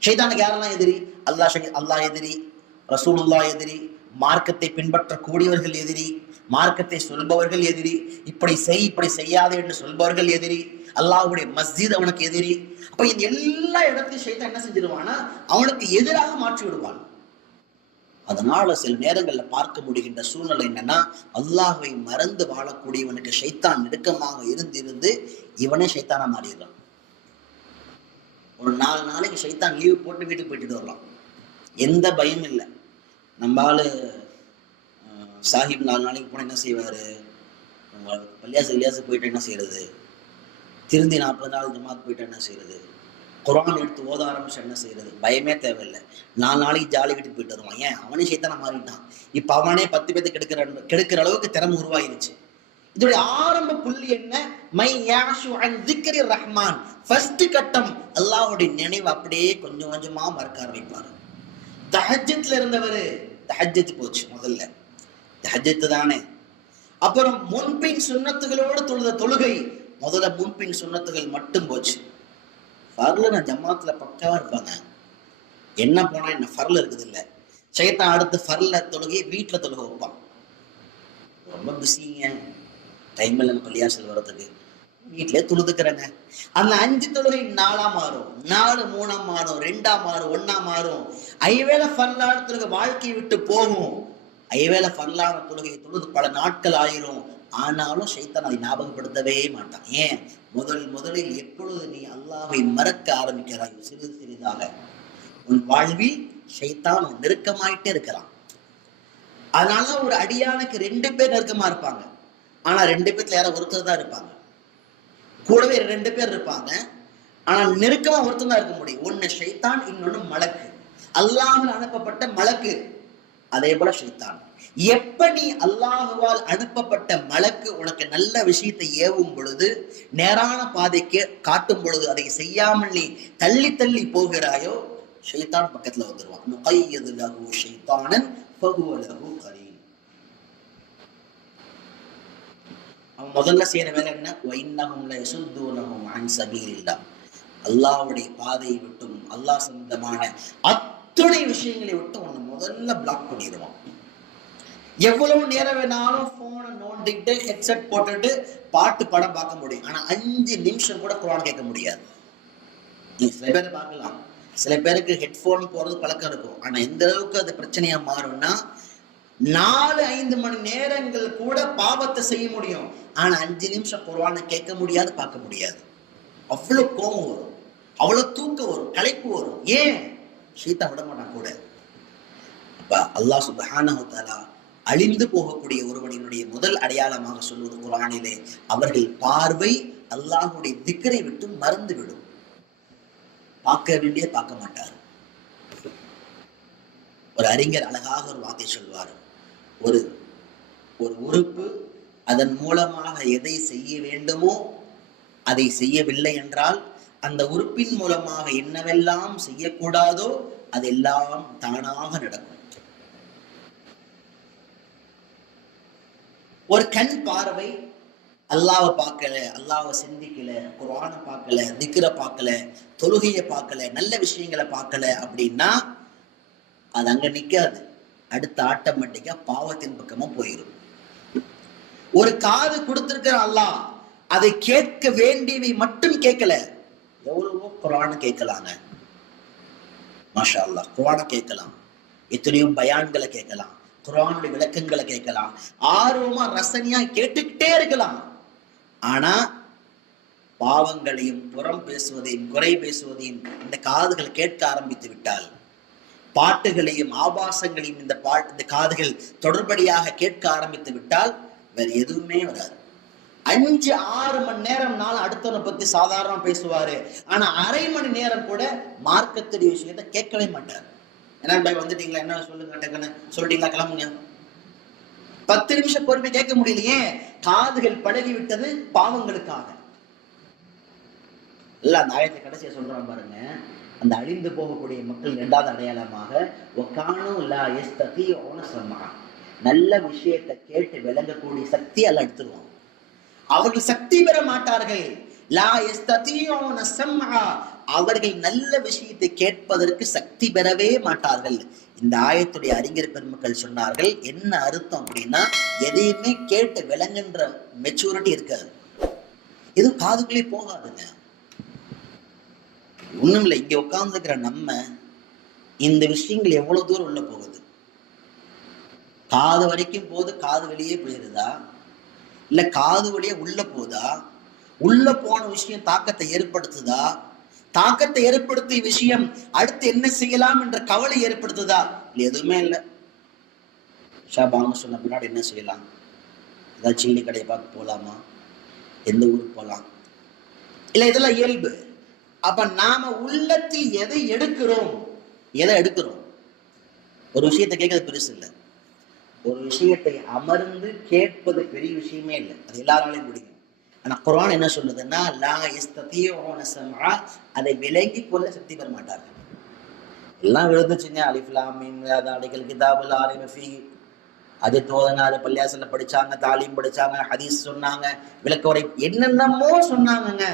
ஷைத்தானுக்கு யாரெல்லாம் எதிரி? அல்லாஹ் எதிரி, ரசூலுல்லாஹ் எதிரி, மார்க்கத்தை பின்பற்றக்கூடியவர்கள் எதிரி, மார்க்கத்தை சொல்பவர்கள் எதிரி, இப்படி செய் இப்படி செய்யாதே என்று சொல்பவர்கள் எதிரி, அல்லாஹ்வுடைய மஸ்ஜித் அவனுக்கு எதிரி. அப்ப இந்த எல்லா இடத்தையும் ஷைத்தான் என்ன செஞ்சிருவானா, அவனுக்கு எதிராக மாற்றி விடுவான். அதனால சில நேரங்கள்ல பார்க்க முடிகின்ற சூழ்நிலை என்னன்னா, அல்லாஹ்வை மறந்து வாழக்கூடியவனுக்கு ஷைத்தான் நெருக்கமாக இருந்து இவனே ஷைத்தானா மாறிடுறான். ஒரு 4 நாளைக்கு ஷைத்தான் லீவு போட்டு வீட்டுக்கு போயிட்டு வரலாம், எந்த பயமும் இல்லை. நம்ம ஆளு சாஹிப் 4 நாளைக்கு போனா என்ன செய்வாரு? பள்ளியாசு போயிட்டு என்ன செய்யறது? திருந்தி 40 நாள் ஜமாத் போயிட்டு என்ன செய்யறது? குர்ஆன் எடுத்து ஓத ஆரம்பிச்சு என்ன செய்யறது? பயமே தேவையில்லை. 4 நாளைக்கு ஜாலி வீட்டுக்கு போயிட்டு வருவான். ஏன்? அவனே ஷைத்தானா மாறிட்டான். இப்ப அவனே 10 பேர்த்து கெடுக்கிற அளவுக்கு திறமை உருவாயிருச்சு. இதோடைய ஆரம்ப புள்ளி என்ன? மை யாஷு அன் திக்ரி ரஹ்மான். ஃபர்ஸ்ட் கட்டம் அல்லாஹ்வுடைய நினைவு அப்படியே கொஞ்சம் கொஞ்சமா மறக்க ஆரம்பிப்பாரு. தஹஜ்ஜத்ல இருந்தவரு தஹஜ்ஜத் போச்சு, முதல்ல தஹஜ்ஜத் தானே. அப்புறம் முன்பின் சுன்னத்துகளோடு தொழுத தொழுகை, முதல்ல முன்பின் சுன்னத்துகள் மட்டும் போச்சு. ஃபர்ல நான் ஜமாத்துல பக்காவா இருப்பாங்க, என்ன போனா என்ன ஃபர்ல இருக்குது இல்ல. ஷைத்தான் அடுத்து ஃபர்ல தொழுகை வீட்டுல தொழுக வைப்பான். ரொம்ப பிஸிங்க, டைம் இல்லை பள்ளியாசல் வர்றதுக்கு, வீட்டிலே தொழுதுக்கிறேங்க. அந்த 5 தொழுகை 4ஆ மாறும், 4 3ஆ மாறும், 2ஆ மாறும், 1ஆ மாறும். ஐவேளை ஃபர்லான தொழுகை வாழ்க்கையை விட்டு போகும். ஐவேளை ஃபர்லான தொழுகையை தொழுது பல நாட்கள் ஆயிரும். ஆனாலும் ஷைத்தான் அதை ஞாபகப்படுத்தவே மாட்டான். ஏன்? முதலில் எப்பொழுது நீ அல்லாஹ்வை மறக்க ஆரம்பிக்கிறாய் சிறிது சிறிதாக, உன் வாழ்வில் ஷைத்தான் நெருக்கமாயிட்டே இருக்கிறான். அதனால ஒரு அடியானுக்கு 2 பேர் நெருக்கமா இருப்பாங்க. ஆனா 2 பேர்ல யாரோ ஒருத்தர் தான் இருப்பாங்க. கூடவே 2 பேர் இருப்பாங்க, ஆனா நெருக்கமா ஒருத்தர் தான் இருக்க முடியும். ஒன்னு ஷைத்தான், இன்னொன்னு மலக்கு, அல்லாஹ்வால் அனுப்பப்பட்ட மலக்கு. அதே போல ஷைத்தான். எப்ப நீ அல்லாஹ்வால் அனுப்பப்பட்ட மலக்கு உனக்கு நல்ல விஷயத்தை ஏவும் பொழுது, நேரான பாதைக்கு காட்டும் பொழுது, அதை செய்யாமல் நீ தள்ளி தள்ளி போகிறாயோ, ஷைத்தான் பக்கத்துல வந்துருவான். நுகையது லஹு ஷைத்தானன் ஃபஹுவ லஹு கரீன். அவன் முதல்ல செய்யற வேலை என்ன? வைன்னஹும் லயசுத்தூனஹும் அன் சபீலில்லாஹ். அல்லாஹ்வுடைய பாதையை விட்டும் அல்லாஹ் சம்பந்தமான அத்தனை விஷயங்களை விட்டு உன்னை முதல்ல பிளாக் பண்ணிடுவான். எவ்வளவு நேரம் வேணாலும் போனை நோண்டிட்டு ஹெட்செட் போட்டுட்டு பாட்டு படம் பார்க்க முடியும், ஆனா 5 நிமிஷம் கூட குர்ஆன் கேட்க முடியாது. நீ சில பேரை பார்க்கலாம், சில பேருக்கு ஹெட்போன் போறது பழக்கம் இருக்கும், ஆனா எந்த அளவுக்கு அது பிரச்சனையா மாறும்னா 4-5 மணி நேரங்கள் கூட பாவத்தை செய்ய முடியும், ஆனா 5 நிமிஷம் குர்ஆனை கேட்க முடியாது, பார்க்க முடியாது. அவ்வளவு கோபம் வரும், அவ்வளவு தூக்கம் வரும், களைப்பு வரும். ஏன்? ஷைத்தான் விட மாட்டான் கூட. அப்ப அல்லாஹ் சுப்ஹானஹு வ தஆலா அழிந்து போகக்கூடிய ஒருவனினுடைய முதல் அடையாளமாக சொல்வது குர்ஆனிலே, அவர்கள் பார்வை அல்லாஹ்வுடைய திக்ரை விட்டு மறந்து விடும். பார்க்க வேண்டிய பார்க்க மாட்டார். ஒரு அறிஞர் அழகாக ஒரு வார்த்தை சொல்வார், ஒரு உறுப்பு அதன் மூலமாக எதை செய்ய வேண்டுமோ அதை செய்யவில்லை என்றால், அந்த உறுப்பின் மூலமாக என்னவெல்லாம் செய்யக்கூடாதோ அது எல்லாம் தானாக நடக்கும். ஒரு கண் பார்வை அல்லாவை பார்க்கல, அல்லாவை சிந்திக்கல, குர்ஆனை பார்க்கல, திக்ர பார்க்கல, தொழுகையை பார்க்கல, நல்ல விஷயங்களை பார்க்கல அப்படின்னா அது அங்க நிக்காது. அடுத்த ஆட்டோமேட்டிக்கா பாவத்தின் பக்கமா போயிடும். ஒரு காது கொடுத்திருக்கிற அல்லாஹ் அதை கேட்க வேண்டியவை மட்டும் கேட்கல. எவ்வளவோ குர்ஆனை கேட்கலாங்க, மாஷா அல்லாஹ். குர்ஆனை கேட்கலாம், எத்தனையோ பயான்களை கேட்கலாம், குர்ஆனுடைய விளக்கங்களை கேட்கலாம், ஆர்வமா ரசனையா கேட்டுக்கிட்டே இருக்கலாம். ஆனா பாவங்களையும் புறம் பேசுவதையும் குறை பேசுவதையும் இந்த காதுகள் கேட்க ஆரம்பித்து விட்டால், பாட்டுகளையும் ஆபாசங்களையும் இந்த காதுகள் தொடர்படியாக கேட்க ஆரம்பித்து விட்டால் வேற எதுவுமே வராது. 5-6 மணி நேரம் நாள் அடுத்தவனை பத்தி சாதாரண பேசுவாரு, ஆனா அரை மணி நேரம் கூட மார்க்கத்துடைய விஷயத்த கேட்கவே மாட்டார். என்ன பாய் வந்துட்டீங்களா, என்ன சொல்லுங்க, டக்குன்னு சொல்லிட்டீங்களா, கிளம்புங்க. 10 நிமிஷம் பொறுமை கேட்க முடியலையே. காதுகள் பழகி விட்டது பாவங்களுக்காக. இல்ல அந்த ஆயத்தை கடைசியா சொல்றான் பாருங்க, அந்த அழிந்து போகக்கூடிய மக்கள் 2வது அடையாளமாக நல்ல விஷயத்தை கேட்டு விளங்கக்கூடிய சக்தி அல்ல எடுத்துருவான். அவர்கள் சக்தி பெற மாட்டார்கள். அவர்கள் நல்ல விஷயத்தை கேட்பதற்கு சக்தி பெறவே மாட்டார்கள். இந்த ஆயத்துடைய அறிஞர் பெருமக்கள் சொன்னார்கள், என்ன அர்த்தம் அப்படின்னா, எதையுமே கேட்டு விளங்குன்ற மெச்சூரிட்டி இருக்காது, எதுவும் காதுக்குள்ளே போகாதுங்க. ஒண்ணும் இல்லை, இங்க உட்கார்ந்து இருக்கிற நம்ம இந்த விஷயங்கள் எவ்வளவு தூரம் உள்ள போகுது? காது வரைக்கும் போது காது வெளியே போயிருதா, இல்ல காது வழியே உள்ள போதா? உள்ள போன விஷயம் தாக்கத்தை ஏற்படுத்துதா? தாக்கத்தை ஏற்படுத்திய விஷயம் அடுத்து என்ன செய்யலாம் என்ற கவலை ஏற்படுத்துதா? இல்ல எதுவுமே இல்லை. ஷாபாங்க சொன்ன பின்னாடி என்ன செய்யலாம்? ஏதாவது சில்லி கடையை பார்க்க போலாமா? எந்த ஊருக்கு போலாம்? இல்ல இதெல்லாம் இயல்பு. அப்ப நாம உள்ளத்தில் எதை எடுக்கிறோம்? ஒரு விஷயத்தை கேட்கறது பெருசு இல்லை, ஒரு விஷயத்தை அமர்ந்து கேட்பது பெரிய விஷயமே இல்லை, அது எல்லாராலையும் முடியும். ஆனா குர்ஆன் என்ன சொல்லுதுன்னா, அதை விலகி கொள்ள சக்தி பெற மாட்டார்கள். எல்லாம் விழுந்துச்சுங்க, அலிஃப் லாம் மீம் அடிக்கல் கிதாபுல் லா ரைப ஃபீஹி, அது தோதனாரு பள்ளியாசல்ல படிச்சாங்க, தாலீம் படிச்சாங்க, ஹதீஸ் சொன்னாங்க, விளக்க உரை என்னென்னமோ சொன்னாங்கங்க.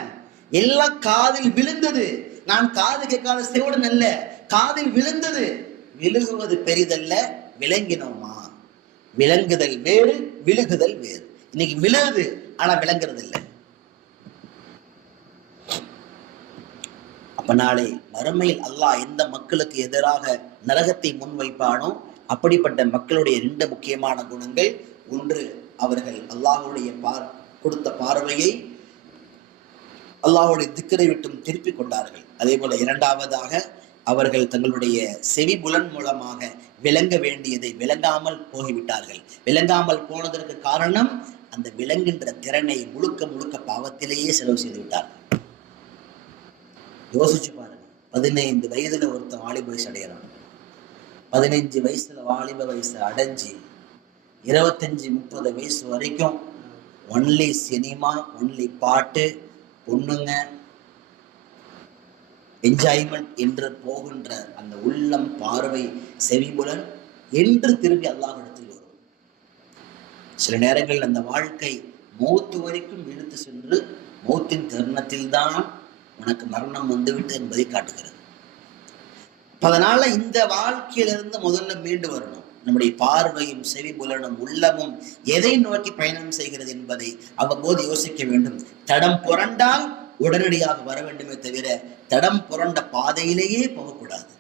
எல்லாம் காதில் விழுந்தது. நான் காது கேட்காத செவிடன் அல்ல, காதில் விழுந்தது. விழுகுவது பெரிதல்ல, விளங்கினோமா? விளங்குதல் வேறு, விழுகுதல் வேறு. இன்னைக்கு விழுகுது, ஆனா விளங்குறது இல்லை. அப்ப நாளை மறுமையில் அல்லாஹ் எந்த மக்களுக்கு எதிராக நரகத்தை முன்வைப்பானோ அப்படிப்பட்ட மக்களுடைய 2 முக்கியமான குணங்கள். ஒன்று, அவர்கள் அல்லாஹ்வுடைய கொடுத்த பார்வையை அல்லாஹ்வுடைய திக்ரை விட்டும் திருப்பிக் கொண்டார்கள். அதே போல 2வதாக அவர்கள் தங்களுடைய செவி புலன் மூலமாக விளங்க வேண்டியதை விளங்காமல் போய்விட்டார்கள். விளங்காமல் போனதற்கு காரணம் அந்த விளங்குகின்ற திறனை முழுக்க முழுக்க பாவத்திலேயே செலவு செய்து விட்டார்கள். யோசிச்சு பாருங்க, 15 வயதுல ஒருத்தன் வாலிப வயசு அடையிறான். 15 வயசுல வாலிப வயசு அடைஞ்சு 25-30 வயசு வரைக்கும் ஒன்லி சினிமா, ஒன்லி பாட்டு, பொண்ணுங்க, என்ஜாய்மெண்ட் என்று போகின்ற அந்த உள்ளம், பார்வை, செவிபுலன் என்று திரும்பி அல்லாஹ்விடத்தில் வரும். சில நேரங்கள் அந்த வாழ்க்கை மௌத்து வரைக்கும் இழுத்து சென்று மௌத்தின் தருணத்தில் தான் உனக்கு மரணம் வந்துவிட்டு என்பதை காட்டுகிறது. அதனால இந்த வாழ்க்கையிலிருந்து முதல்ல மீண்டு வரணும். நம்முடைய பார்வையும் செவிபுலனும் உள்ளமும் எதை நோக்கி பயணம் செய்கிறது என்பதை அவ்வப்போது யோசிக்க வேண்டும். தடம் புரண்டால் உடனடியாக வர வேண்டுமே தவிர தடம் புரண்ட பாதையிலேயே போகக்கூடாது.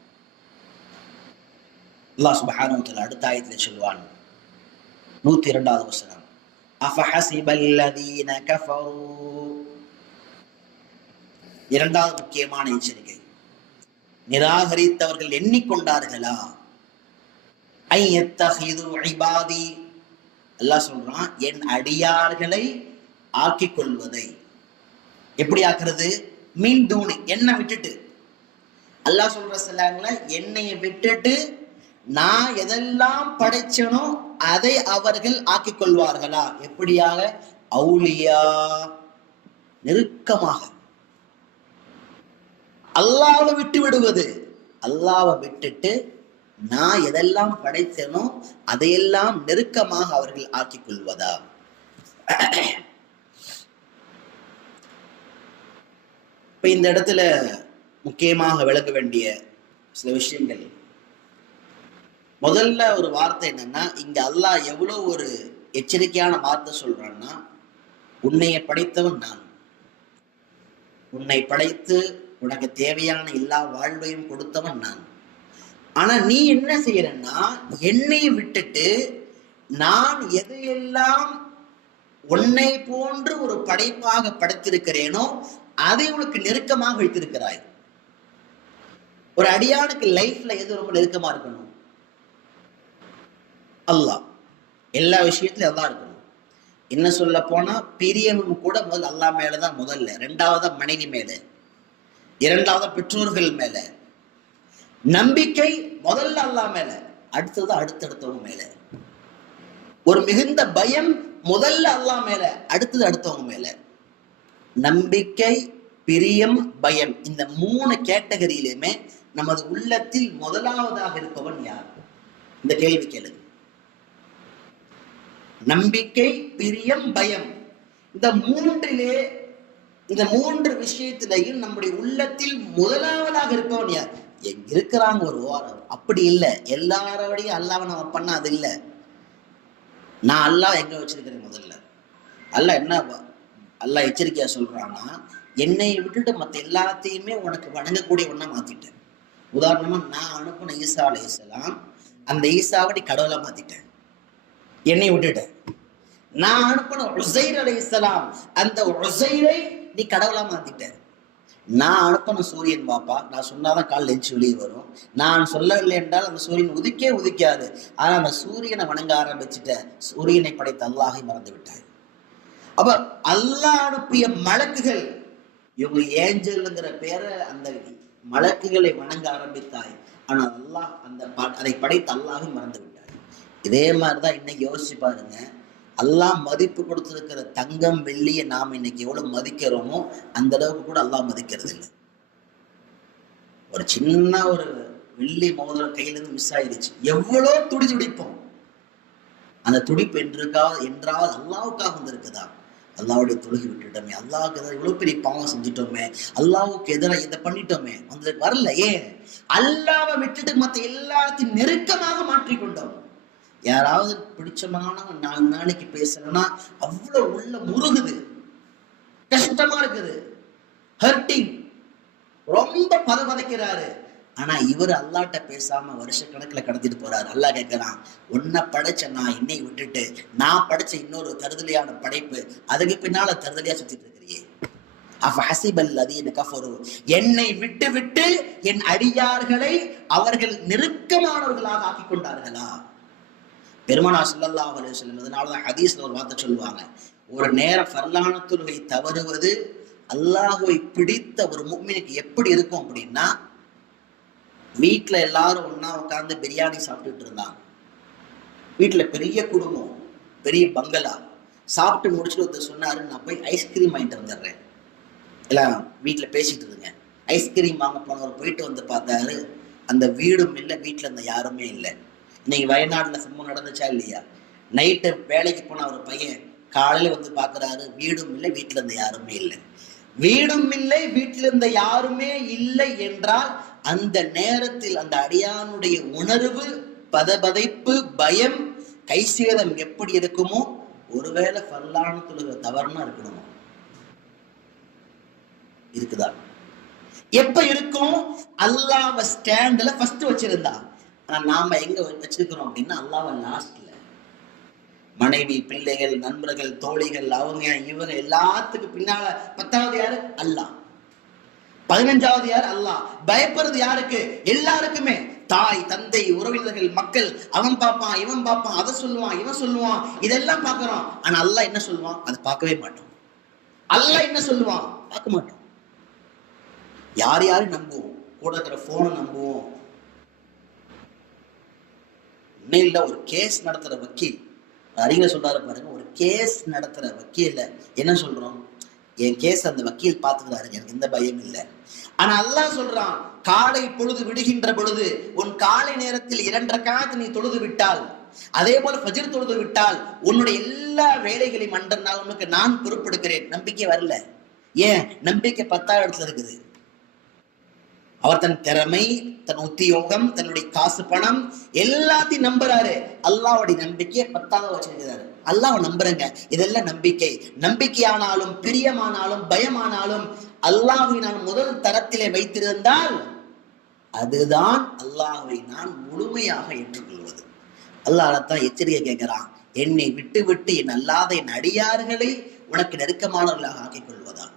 அல்லாஹ் சுப்ஹானஹு வ தஆலா அடுத்த ஆயத்திலே சொல்வான், 102வது வசனம், அஃபஹஸிபல்லதீன கஃபரு. 2வது முக்கியமான எச்சரிக்கை, நிராகரித்தவர்கள் எண்ணிக்கொண்டார்களா, ஐயத்தஹிது இபாதி, அல்லாஹ் சொல்றான் என் அடியார்களை ஆக்கிக் கொள்வதை. எப்படி ஆக்குறது? மீன் தூணி, எண்ணெய் விட்டுட்டு. அல்லாஹ் சொல்ற சிலாங்கள எண்ணெயை விட்டுட்டு நான் எதெல்லாம் படைச்சனோ அதை அவர்கள் ஆக்கிக் கொள்வார்களா? எப்படியாக? அவுலியா, நெருக்கமாக. அல்லாஹ்வை விட்டு விடுவது, அல்லாவை விட்டுட்டு நான் எதெல்லாம் படைத்தேனோ அதையெல்லாம் நெருக்கமாக அவர்கள் ஆக்கிக் கொள்வதா? இப்ப இந்த இடத்துல முக்கியமாக விளக்க வேண்டிய சில விஷயங்கள். முதல்ல ஒரு வார்த்தை என்னன்னா, இங்க அல்லாஹ் எவ்வளவு ஒரு எச்சரிக்கையான வார்த்தை சொல்றான்னா, உன்னைய படைத்தவன் நான், உன்னை படைத்து உனக்கு தேவையான எல்லா வாழ்வையும் கொடுத்தவன் நான். ஆனா நீ என்ன செய்யறன்னா, என்னை விட்டுட்டு நான் எதையெல்லாம் உன்னை போன்று ஒரு படைப்பாக படைத்திருக்கிறேனோ அதை உனக்கு நெருக்கமாக வைத்திருக்கிறாய். ஒரு அடியானுக்கு லைஃப்ல எது ரொம்ப நெருக்கமா இருக்கணும்? அல்லாஹ். எல்லா விஷயத்திலும் அல்லாஹ் இருக்கணும். என்ன சொல்ல போனா பிரியனும் கூட முதல் அல்லாஹ் மேலதான், முதல்ல. இரண்டாவது மனைவி மேல, இரண்டாவது பெற்றோர்கள் மேல. நம்பிக்கை முதல்ல அல்லாஹ் மேல, அடுத்தது அடுத்தடுத்தவங்க மேல. ஒரு மிகுந்த பயம் முதல்ல அல்லாஹ் மேல, அடுத்தது அடுத்தவங்க மேல. நம்பிக்கை, பிரியம், பயம், இந்த 3 கேட்டகரியிலுமே நமது உள்ளத்தில் முதலாவதாக இருப்பவன் யார்? இந்த கேள்வி கேளுங்க. நம்பிக்கை, பிரியம், பயம், இந்த 3லே, இந்த 3 விஷயத்திலையும் நம்முடைய உள்ளத்தில் முதலாவதாக இருப்பவன் யார்? எங்க இருக்கிறாங்க ஒரு வாரம் அப்படி இல்லை. எல்லாரோடையும் அல்லாஹ்வை நம்ம பண்ண அது இல்லை. நான் அல்லாஹ் எங்க வச்சிருக்கிறேன்? முதல்ல அல்லாஹ் என்ன அல்லாஹ் எச்சரிக்கையா சொல்றான்னா, என்னை விட்டுட்டு மற்ற எல்லாத்தையுமே உனக்கு வணங்கக்கூடிய ஒண்ணா மாத்திட்டேன். உதாரணமா, நான் அனுப்பின ஈசா அலைஹிஸ்ஸலாம், அந்த ஈசாவை நீ கடவுளா மாத்திட்டேன், என்னை விட்டுட்டேன். நான் அனுப்பின உஸைர் அலைஹிஸ்ஸலாம், அந்த உஸைரை நீ கடவுளா மாத்திட்டேன். நான் அனுப்பின சூரியன் பாப்பா, நான் சொன்னாதான் கால் எஞ்சி வெளியே வரும். நான் சொல்லவில்லை என்றால் அந்த சூரியன் உதிக்காது. ஆனா அந்த சூரியனை வணங்க ஆரம்பிச்சுட்ட, சூரியனை படைத்த அல்லாஹை மறந்து விட்டாய். அப்ப அல்லாஹ் அனுப்பிய மலக்குகள், இவங்க ஏஞ்சல்ங்கிற பேரை, அந்த மலக்குகளை வணங்க ஆரம்பித்தாய். ஆனா அல்லாஹ் அதை படைத்த அல்லாஹை மறந்து விட்டாய். இதே மாதிரிதான் இன்னைக்கு யோசிச்சு பாருங்க. அல்லாஹ் மதிப்பு கொடுத்திருக்கிற தங்கம், வெள்ளியை நாம் இன்னைக்கு எவ்வளவு மதிக்கிறோமோ அந்த அளவுக்கு கூட அல்லாஹ் மதிக்கிறது இல்லை. ஒரு சின்ன ஒரு வெள்ளி மோதிரம் கையில இருந்து மிஸ் ஆயிடுச்சு, எவ்வளோ துடிப்போம். அந்த துடிப்பு என்றால் அல்லாவுக்காக வந்திருக்குதா? அல்லாவுடைய தொழுகை விட்டுட்டோமே, அல்லாவுக்கு எதிராக இவ்வளவு பெரிய பாவம் செஞ்சுட்டோமே, அல்லாவுக்கு எதிராக இதை பண்ணிட்டோமே, வந்து வரல. ஏன்? அல்லாவை விட்டுட்டு மற்ற எல்லாத்தையும் நெருக்கமாக மாற்றிக்கொண்டோம். யாராவது பிடிச்சமானவங்க 4 நாளைக்கு பேசணும்னா அவ்வளவு உள்ள முருகுது, கஷ்டமா இருக்குது, ஹர்ட்டிங், ரொம்ப பதபதைக்கிறாரு. ஆனா இவர் அல்லாட்ட பேசாம வருஷக்கணக்கில் கடத்திட்டு போறாரு. அல்லாஹ் கேட்கிறான், உன்னை படைச்ச நான் என்னை விட்டுட்டு நான் படைச்ச இன்னொரு தருதலையான படைப்பு, அதுக்கு பின்னால தருதலையா சுத்திட்டு இருக்கிறியே. என்னை விட்டு விட்டு என் அடியார்களை அவர்கள் நெருக்கமானவர்களாக ஆக்கி கொண்டார்களா? பெருமானார் ஸல்லல்லாஹு அலைஹி வஸல்லம் அதனாலதான் ஹதீஸ்ல ஒரு வார்த்தை சொல்லுவாங்க, ஒரு நேரம் ஃபர்லான தொழுகை தவறுவது அல்லாஹ்வை பிடித்த ஒரு முஃமினுக்கு எப்படி இருக்கும் அப்படின்னா, வீட்டுல எல்லாரும் ஒன்னா உட்கார்ந்து பிரியாணி சாப்பிட்டுட்டு இருந்தாங்க. வீட்டுல பெரிய குடும்பம், பெரிய பங்களா. சாப்பிட்டு முடிச்சுட்டு ஒருத்தர் சொன்னாரு, நான் போய் ஐஸ்கிரீம் வாங்கிட்டு வந்துடுறேன். எல்லாம் வீட்டுல பேசிட்டு இருந்தேங்க. ஐஸ்கிரீம் வாங்க போனவர் போயிட்டு வந்து பார்த்தாரு, அந்த வீடும் இல்லை, வீட்டுல இருந்த யாருமே இல்லை. இன்னைக்கு வயநாடுல சம்பவம் நடந்துச்சா இல்லையா? நைட்டு வேலைக்கு போன ஒரு பையன் காலையில வந்து பாக்குறாரு, வீடும் இல்லை, வீட்டுல இருந்த யாருமே இல்லை. வீடும் இல்லை, வீட்டில் இருந்த யாருமே இல்லை என்றால் அந்த நேரத்தில் அந்த அடியானுடைய உணர்வு, பதபதைப்பு, பயம், கைசேதம் எப்படி இருக்குமோ, ஒருவேளை ஃபர்லான தொழுகை தவறுனா இருக்கணுமோ? இருக்குதா? எப்ப இருக்கும்? அல்லாஹ்வை ஸ்டாண்ட்ல ஃபர்ஸ்ட் வச்சிருந்தா. ஆனா நாம எங்க வச்சிருக்கிறோம் அப்படின்னா, அல்லாஹ்வை லாஸ்ட்ல. மனைவி, பிள்ளைகள், நண்பர்கள், தோழிகள், அவங்க இவங்க எல்லாத்துக்கு பின்னால 10வது யாரு? அல்லாஹ். 15வது யார்? அல்லாஹ். பயப்படுறது யாருக்கு? எல்லாருக்குமே. தாய், தந்தை, உறவினர்கள், மக்கள், அவன் பார்ப்பான், இவன் பார்ப்பான், அதை சொல்லுவான், இவன் சொல்லுவான், இதெல்லாம் பார்க்கிறோம். ஆனா அல்லாஹ் என்ன சொல்லுவான்? அதை பார்க்கவே மாட்டோம். அல்லாஹ் என்ன சொல்லுவான்? பார்க்க மாட்டோம். யார் யாரும் நம்புவோம்? கூட இருக்கிற போனை நம்புவோம். இல்ல, ஒரு கேஸ் நடத்துற வக்கீல், அறிஞர் சொல்றாரு பாருங்க, ஒரு கேஸ் நடத்துற வக்கீல என்ன சொல்றோம்? என் கேஸ் அந்த வக்கீல் பார்த்துக்கிறாருங்க, எனக்கு எந்த பயம் இல்லை. ஆனா அல்லாஹ் சொல்றான், காலை பொழுது விடுகின்ற பொழுது உன் காலை நேரத்தில் 2 ரக்காத் நீ தொழுது விட்டால், அதே போல ஃபஜ்ர் தொழுது விட்டால், உன்னுடைய எல்லா வேலைகளையும் அன்ற நாள் உனக்கு நான் பொறுப்பெடுக்கிறேன். நம்பிக்கை வரல. ஏன்? நம்பிக்கை 10ஆம் இடத்துல இருக்குது. அவர் தன் திறமை, தன் உத்தியோகம், தன்னுடைய காசு பணம் எல்லாத்தையும் நம்புறாரு. அல்லாஹ்வுடைய நம்பிக்கையை 10ஆவது வச்சிருக்கிறாரு. அல்லாஹ் நம்புறங்க, இதெல்லாம் நம்பிக்கை. நம்பிக்கையானாலும் பிரியமானாலும் பயமானாலும் அல்லாஹ்வை நான் முதல் தரத்திலே வைத்திருந்தால் அதுதான் அல்லாஹ்வை நான் முழுமையாக ஏற்றுக்கொள்வது. அல்லாஹ் தான் எச்சரிக்கை கேட்கிறான், என்னை விட்டு விட்டு என் அல்லாத என் அடியார்களை உனக்கு நெருக்கமானவர்களாக ஆக்கிக் கொள்வதா.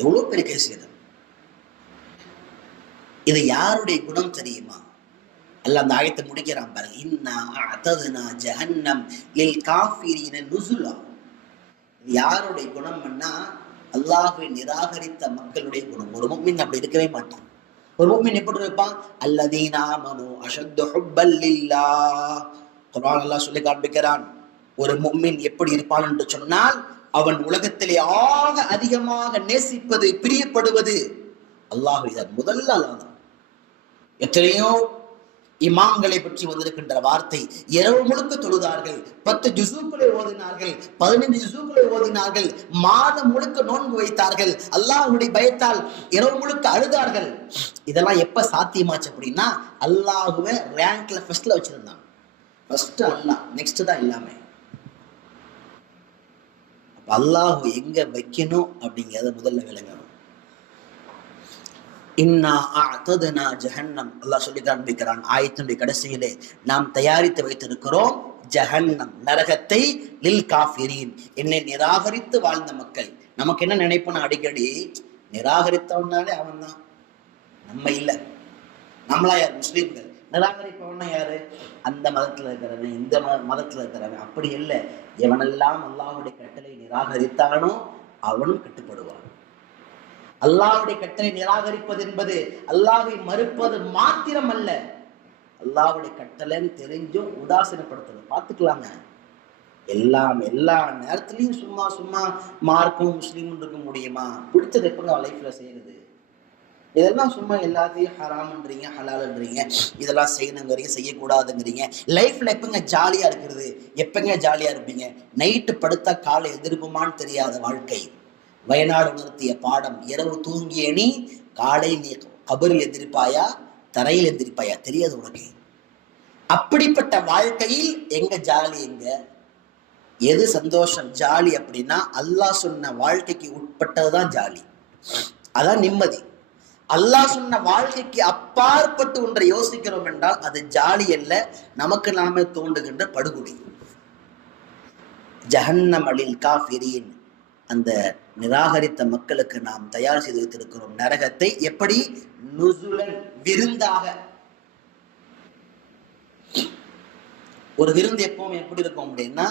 எவ்வளவு பெரிய கேஸ் இது. இது யாருடைய குணம் தெரியுமா? அல்லாஹ் அந்த ஆயத்தை முடிக்கிறான் பாருங்க, இன்னா அஅததுனா ஜஹன்னம் லில் காஃபிரீன நுஸுலா. யாருடைய குணம்னா அல்லாஹ்வை நிராகரித்த மக்களுடைய குணம். ஒரு முஃமின் அப்படி இருக்கவே மாட்டான். ஒரு முஃமின் எப்படி இருப்பான்? அல்லதீன ஆமனு அஷத்து ஹுப்பல் லில்லாஹ். குர்ஆன் அல்லாஹ் சொல்லி காண்பிக்கிறான், ஒரு முஃமின் எப்படி இருப்பான் என்று சொன்னால், அவன் உலகத்திலே ஆக அதிகமாக நேசிப்பது பிரியப்படுவது அல்லாஹ்வை தான். முதல்ல அல்லாஹ் தான். எத்தனையோ இமாம்களை பற்றி வந்திருக்கின்ற வார்த்தை, இரவு முழுக்க தொழுதார்கள், 10 ஜுஸுக்களை ஓதினார்கள், 15 ஜுஸுக்களை ஓதினார்கள், மாதம் முழுக்க நோன்பு வைத்தார்கள், அல்லாஹ்வுடைய பயத்தால் இரவு முழுக்க அழுதார்கள். இதெல்லாம் எப்ப சாத்தியமாச்சு அப்படின்னா, அல்லாஹ்வை ரேங்க்ல ஃபர்ஸ்ட்ல வச்சிருந்தாங்க. ஃபர்ஸ்ட் அல்லாஹ், நெக்ஸ்ட் தான் எல்லாமே. அப்ப அல்லாஹ் எங்க வைக்கணும் அப்படிங்கிறத முதல்ல விளங்கணும். இன்னா அஅததுனா ஜஹன்னம். அல்லாஹ் சொல்லி காண்பிக்கிறான் ஆயத்தினுடைய கடைசியிலே, நாம் தயாரித்து வைத்திருக்கிறோம் ஜஹன்னம், நரகத்தை, லில் காஃபிரீன், என்னை நிராகரித்து வாழ்ந்த மக்கள். நமக்கு என்ன நினைப்புனா, அடிக்கடி நிராகரித்தவனாலே அவன் தான், நம்ம இல்லை. நம்மளா யார்? முஸ்லீம்கள். நிராகரிப்பவனா யாரு? அந்த மதத்துல இருக்கிறவன், இந்த மதத்துல இருக்கிறவன். அப்படி இல்லை. எவனெல்லாம் அல்லாஹ்வுடைய கட்டளை நிராகரித்தானோ அவனும் கட்டுப்படுவான். அல்லாஹ்வுடைய கட்டளை நிராகரிப்பது என்பது அல்லாஹ்வை மறுப்பது மாத்திரம் அல்ல, அல்லாஹ்வுடைய கட்டளைன்னு தெரிஞ்சும் உதாசீனப்படுத்துறது. பார்த்துக்கலாங்க, எல்லா நேரத்திலையும் சும்மா சும்மா மார்க்கும் முஸ்லீம் இருக்க முடியுமா? பிடிச்சது எப்பங்க லைஃப்ல செய்யறது? இதெல்லாம் சும்மா எல்லாத்தையும் ஹராம்ன்றீங்க, ஹலால்ன்றீங்க, இதெல்லாம் செய்யணுங்கிறீங்க, செய்யக்கூடாதுங்கிறீங்க. லைஃப்ல எப்பங்க ஜாலியா இருக்கிறது? எப்பங்க ஜாலியா இருப்பீங்க? நைட்டு படுத்தா காலை எதிர்ப்புமான்னு தெரியாத வாழ்க்கை. வயநாடு உணர்த்திய பாடம், இரவு தூங்கிய நீ காலை நீ கபரில் எந்திரிப்பாயா, தரையில் எந்திரிப்பாயா தெரியாது உனக்கு. அப்படிப்பட்ட வாழ்க்கையில் எங்க ஜாலி? எங்க எது சந்தோஷம்? ஜாலி அப்படின்னா அல்லாஹ் சொன்ன வாழ்க்கைக்கு உட்பட்டதுதான் ஜாலி, அதான் நிம்மதி. அல்லாஹ் சொன்ன வாழ்க்கைக்கு அப்பாற்பட்டு ஒன்றை யோசிக்கிறோம் என்றால் அது ஜாலி அல்ல, நமக்கு நாமே தோண்டுகின்ற படுகொலை. ஜஹன்னம் அலில் காஃபிரீன், அந்த நிராகரித்த மக்களுக்கு நாம் தயார் செய்து வைத்திருக்கிறோம் நரகத்தை. எப்படி? நுசுலன், விருந்தாக. ஒரு விருந்து எப்பவும் எப்படி இருக்கும் அப்படின்னா,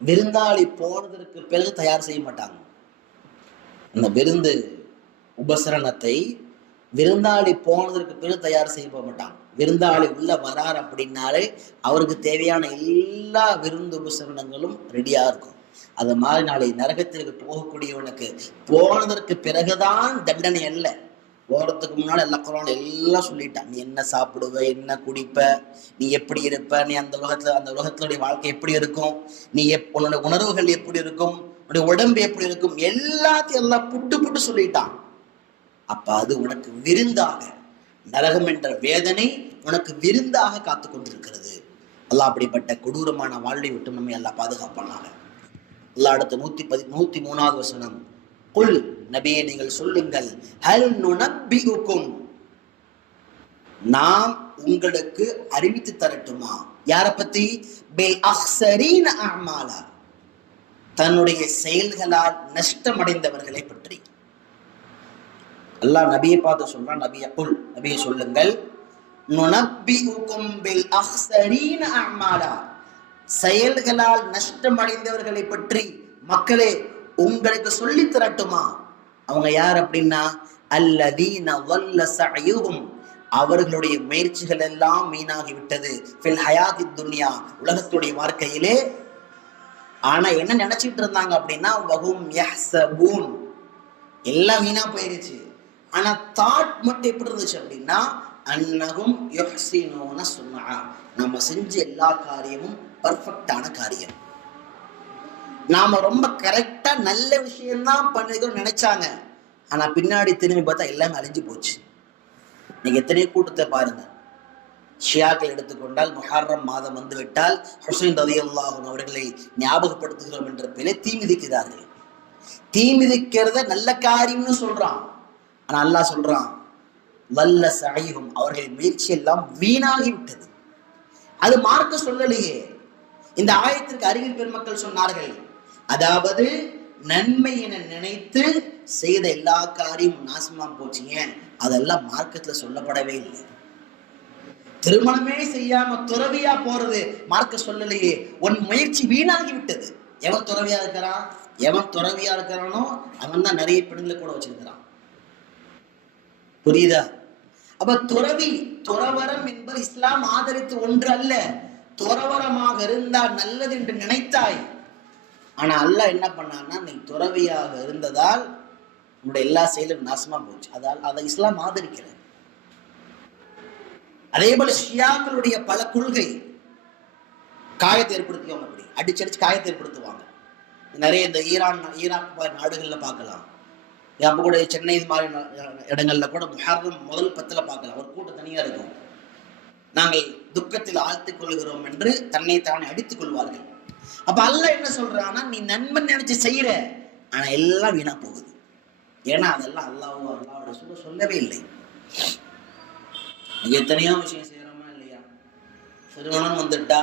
விருந்தாளி போனதற்கு பிறகு தயார் செய்ய மாட்டாங்க. அந்த விருந்து உபசரணத்தை விருந்தாளி போனதற்கு பிறகு தயார் செய்ய போக மாட்டாங்க. விருந்தாளி உள்ள வரார் அப்படின்னாலே அவருக்கு தேவையான எல்லா விருந்து உபசரணங்களும் ரெடியா இருக்கும். அது மாதிரி நாளை நரகத்திற்கு போகக்கூடியவனுக்கு போனதற்கு பிறகுதான் தண்டனை அல்ல, போறதுக்கு முன்னாடி எல்லா குரான் எல்லாம் சொல்லிட்டான். நீ என்ன சாப்பிடுவ, என்ன குடிப்ப, நீ எப்படி இருப்ப, நீ அந்த உலகத்தினுடைய வாழ்க்கை எப்படி இருக்கும், நீ உன்னோட உணர்வுகள் எப்படி இருக்கும், உன்னுடைய உடம்பு எப்படி இருக்கும், எல்லாத்தையும் எல்லாம் புட்டு சொல்லிட்டான். அப்ப அது உனக்கு விருந்தாக, நரகம் என்ற வேதனை உனக்கு விருந்தாக காத்து கொண்டிருக்கிறது. அல்லாஹ் அப்படிப்பட்ட கொடூரமான வாழ்வை விட்டு நம்ம எல்லாம் பாதுகாப்பானாங்க. அல்லாஹ் அடுத்த 113வது வசனம், குல், நபியே நீங்கள் சொல்லுங்கள், ஹல் நுனப்பிஉக்கும், நாம் உங்களுக்கு அறிவித்து தரட்டுமா? யாரை பத்தி? பில் அக்ஸரீன அஅமாலா, தன்னுடைய செயல்களால் நஷ்டமடைந்தவர்களை பற்றி. அல்லாஹ் நபியை பார்த்து சொல்றான், நபியே குல், நபியை சொல்லுங்கள், நுனப்பிஉக்கும் பில் அக்ஸரீன அஅமாலா, செயல்களால் நஷ்டமடைந்தவர்களை பற்றி மக்களே உங்களுக்கு சொல்லி தரட்டுமா? அவங்க யார் அப்படின்னா, அல்லதீன வல்ல சஅயுஹும், அவர்களுடைய முயற்சிகள் எல்லாம் மீனாகி விட்டது, ஃபில் ஹயாத்தி துன்யா, உலகத்துடைய வாழ்க்கையிலே. ஆனா என்ன நினைச்சிட்டு இருந்தாங்க அப்படின்னா, வஹும் யஹ்சபூன், எல்லாம் வீணா போயிருச்சு. ஆனா தாட் மட்டும் எப்படி இருந்துச்சு அப்படின்னா, அன்னஹும் யுஹ்ஸினூன சுன்ஆ, நம்ம செஞ்ச எல்லா காரியமும் பர்ஃபெக்டான காரியம், நாம ரொம்ப கரெக்டா நல்ல விஷயம்தான் பண்ணிருக்கோம் நினைச்சாங்க. ஆனா பின்னாடி திரும்பி பார்த்தா எல்லாமே அழிஞ்சு போச்சு. நீங்க எத்தனையோ கூட்டத்தை பாருங்க. ஷியாக்கள் எடுத்துக்கொண்டால் முஹர்ரம் மாதம் வந்து விட்டால் ஹுசைன் ரலியல்லாஹு அன்ஹு அவர்களை ஞாபகப்படுத்துகிறோம் என்ற பேரை தீ மிதிக்கிறார்கள். தீ மிதிக்கிறத நல்ல காரியம்னு சொல்றான். ஆனா அல்லாஹ் சொல்றான், வல்ல சஐஹும், அவர்கள் முயற்சி எல்லாம் வீணாகி விட்டது. அது மார்க்க சொல்லலையே. இந்த ஆயத்திற்கு அறிவியல் பெருமக்கள் சொன்னார்கள், அதாவது நன்மை என நினைத்து செய்த எல்லா காரியமும் நாசமா போச்சு. ஏன்? அதெல்லாம் மார்க்கத்துல சொல்லப்படவே இல்லை. திருமணமே செய்யாம துறவியா போறது மார்க்க சொல்லலையே. உன் முயற்சி வீணாகி விட்டது. எவன் துறவியா இருக்கிறான், எவன் துறவியா இருக்கிறானோ அவன் தான் நிறைய பெண்களை கூட வச்சிருக்கிறான். புரியுதா? அப்ப துறவரம் என்பது இஸ்லாம் ஆதரித்து ஒன்று அல்ல. துறவரமாக இருந்தால் நல்லது என்று நினைத்தாய். ஆனா அல்லாஹ் என்ன பண்ணான்னா, நீ துறவியாக இருந்ததால் உன்னுடைய எல்லா செயலும் நாசமா போச்சு. அதை இஸ்லாம் ஆதரிக்கிறது. அதே போல ஷியாக்களுடைய பல கொள்கை, காயத்தை ஏற்படுத்துவாங்க. அப்படி அடிச்சடிச்சு காயத்தை ஏற்படுத்துவாங்க. நிறைய இந்த ஈராக் நாடுகள்ல பார்க்கலாம். அப்ப கூட சென்னை மாதிரி இடங்கள்ல கூட முஹர்ரம் முதல் 10 பார்க்கலாம். ஒரு கூட்டம் தனியா இருக்கும். நாங்கள் துக்கத்தில் ஆழ்த்திக் கொள்கிறோம் என்று தன்னை தானே அடித்துக் கொள்வார்கள். அப்ப அல்லாஹ் என்ன சொல்றான்னா, நீ நன்மன் நினைச்சு செய்யற, ஆனா எல்லாம் வீணா போகுது. ஏன்னா அதெல்லாம் அல்லாஹ்வோட சொல்லவே இல்லை. எத்தனையோ விஷயம் செய்யறோமா இல்லையா? திருமணம் வந்துட்டா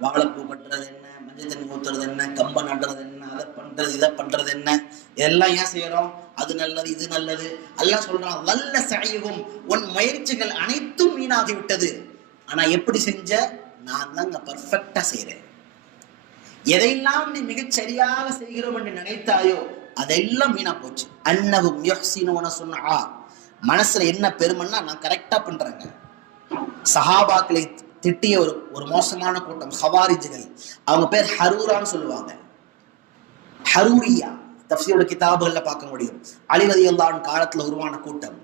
வாழைப்பூ கட்டுறது என்ன, மஞ்சள் தண்ணி ஊத்துறது என்ன, கம்பை நடுறது என்ன, அதை பண்றது இதை பண்றது என்ன, இதெல்லாம் ஏன் செய்யறோம்? அது நல்லது, இது நல்லது. அல்லாஹ் சொல்றான், வல்ல சஐஹும், உன் முயற்சிகள் அனைத்தும் வீணாகி விட்டது. ஆனா எப்படி செஞ்ச? நான் தாங்க பர்ஃபெக்டா செய்யறேன். எதையெல்லாம் நீ மிகச் சரியாக செய்கிறோம் என்று நினைத்தாயோ அதெல்லாம் வீணா போச்சு. அன்னஹும் யுஹ்ஸினூன சுன்ஆ, மனசுல என்ன பெருமைன்னா நான் கரெக்டா பண்றேங்க. சஹாபாக்களை திட்டிய ஒரு மோசமான கூட்டம் ஹவாரிஜிகள். அவங்க பேர் ஹரூரான்னு சொல்லுவாங்க. ஹரூரியா தஃப்சீரோட கிதாபுகள்ல பார்க்க முடியும். அலி ரலியல்லாஹு அன்ஹு காலத்துல உருவான கூட்டம்.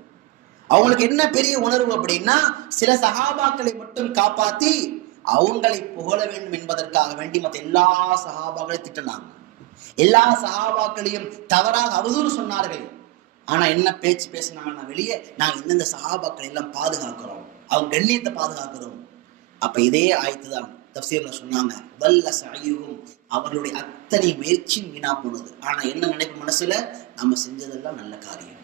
அவங்களுக்கு என்ன பெரிய உணர்வு அப்படின்னா, சில சஹாபாக்களை மட்டும் காப்பாத்தி அவங்களை புகழ வேண்டும் என்பதற்காக வேண்டி மற்ற எல்லா சஹாபாக்களையும் திட்டினாங்க. எல்லா சஹாபாக்களையும் தவறாக அவதூறு சொன்னார்கள். ஆனா என்ன பேச்சு பேசினாங்கன்னா, வெளியே நாங்க இந்தந்த சஹாபாக்களை எல்லாம் பாதுகாக்கிறோம், அவங்க கண்ணியத்தை பாதுகாக்கிறோம். அப்ப இதே ஆயத்து தான் தஃப்சீர்ல சொன்னாங்க, வல்ல சஐஹும், அவர்களுடைய அத்தனை முயற்சியும் வீணா போனது. ஆனா என்ன நினைப்பு மனசுல, நம்ம செஞ்சதெல்லாம் நல்ல காரியம்.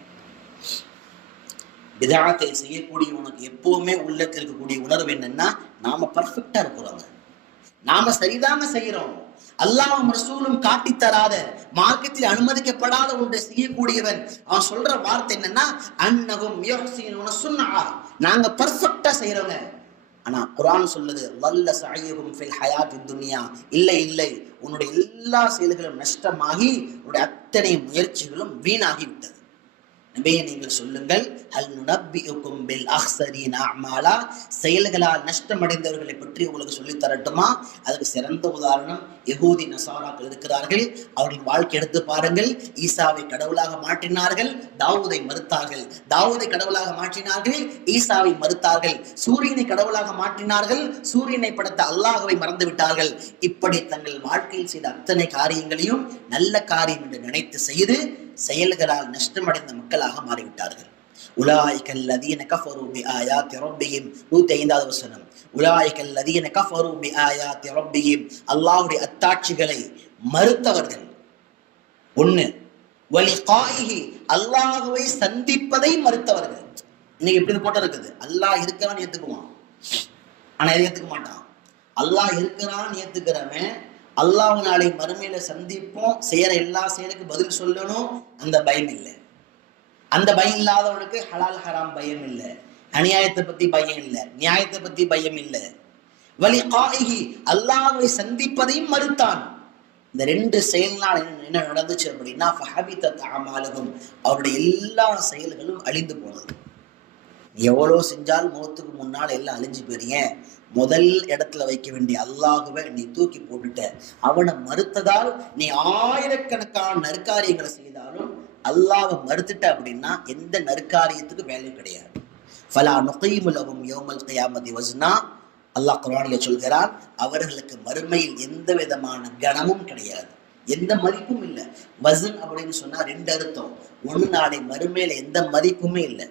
பிதஅத்தை செய்யக்கூடியவனுக்கு எப்பவுமே உள்ளத்தில் இருக்கக்கூடிய உணர்வு என்னன்னா, நாம பர்ஃபெக்டா இருக்கிறோம், நாம சரிதாங்க செய்யறோம். அல்லாஹ்வும் ரசூலும் காட்டி தராத, மார்க்கத்தில் அனுமதிக்கப்படாத ஒன்றை செய்யக்கூடியவன் அவன் சொல்ற வார்த்தை என்னன்னா, அன்னஹும் யுஹ்ஸினூன சுன்ஆ, நாங்க பர்ஃபெக்டா செய்யறோங்க. ஆனா குர்ஆன் சொல்லுது, வல்ல சஐஹும் ஃபில் ஹயாத்தித் துன்யா, இல்லை, உன்னுடைய எல்லா செயல்களும் நஷ்டமாகி உன்னுடைய அத்தனை முயற்சிகளும் வீணாகி விட்டது. நபியே நீங்கள் சொல்லுங்கள், ஹல் நுனப்பிஉக்கும் பில் அக்ஸரீன அஅமாலா, செயல்களால் நஷ்டமடைந்தவர்களை பற்றி உங்களுக்கு சொல்லி தரட்டுமா? அதுக்கு சிறந்த உதாரணம் யஹூதி நசாராக்கள் இருக்கிறார்கள். அவர்கள் வாழ்க்கை எடுத்து பாருங்கள். ஈசாவை கடவுளாக மாற்றினார்கள், தாவூதை மறுத்தார்கள். தாவூதை கடவுளாக மாற்றினார்கள், ஈசாவை மறுத்தார்கள். சூரியனை கடவுளாக மாற்றினார்கள், சூரியனை படைத்த அல்லாஹ்வை மறந்து விட்டார்கள். இப்படி தங்கள் வாழ்க்கையில் செய்த அத்தனை காரியங்களையும் நல்ல காரியம் என்று நினைத்து செய்து செயல்களால் நஷ்டமடைந்த மக்களாக மாறிவிட்டார்கள். உலாயிகல் லதீன கஃபரு பிஆயாத்தி ரப்பிஹிம், 105வது வசனம். உலாயிகல் லதீன கஃபரு பிஆயாத்தி ரப்பிஹிம், அல்லாஹ்வுடைய அத்தாட்சிகளை மறுத்தவர்கள். 1 வலிகாயிஹி, அல்லாஹ்வை சந்திப்பதை மறுத்தவர்கள். இன்னைக்கு இப்படி போட்டு இருக்குது, அல்லாஹ் இருக்கிறான்னு ஏத்துக்குவான், ஆனா எதை ஏத்துக்க மாட்டான். அல்லாஹ் இருக்கிறான்னு ஏத்துக்கிறவன் அல்லாஹ் நாளை மறுமையில சந்திப்போம், செய்யற எல்லா செயலுக்கு பதில் சொல்லணும், அந்த பயம் இல்லை. அந்த பயம் இல்லாதவனுக்கு ஹலால் ஹராம் பயம் இல்லை, அநியாயத்தை பத்தி பயம் இல்லை, நியாயத்தை பத்தி பயம் இல்லை. வலிகாயிஹி, அல்லாஹ்வை சந்திப்பதையும் மறுத்தான். இந்த 2 செயல்னால் என்ன நடந்துச்சு அப்படின்னா, ஃபஹபிதத் அமாலுஹும், அவருடைய எல்லா செயல்களும் அழிந்து போனது. எவ்வளவு செஞ்சால் முகத்துக்கு முன்னால் எல்லாம் அழிஞ்சு போறீங்க. முதல் இடத்துல வைக்க வேண்டிய அல்லாஹ்வை நீ தூக்கி போட்டுட்ட. அவனை மறுத்ததால் நீ ஆயிரக்கணக்கான நற்காரியங்களை செய்தாலும் அல்லாஹ்வை மறுத்துட்ட அப்படின்னா எந்த நற்காரியத்துக்கு வேல்யூ கிடையாது. ஃபலா நுகீமு லஹும் யௌமல் கியாமத்தி வஸ்னா. அல்லாஹ் குர்ஆனிலே சொல்கிறான், அவர்களுக்கு மறுமையில் எந்த விதமான கணமும் கிடையாது, எந்த மதிப்பும் இல்லை. வசன் அப்படின்னு சொன்னா ரெண்டு அர்த்தம். ஒன்று, நாளை மறுமையில எந்த மதிப்புமே இல்லை.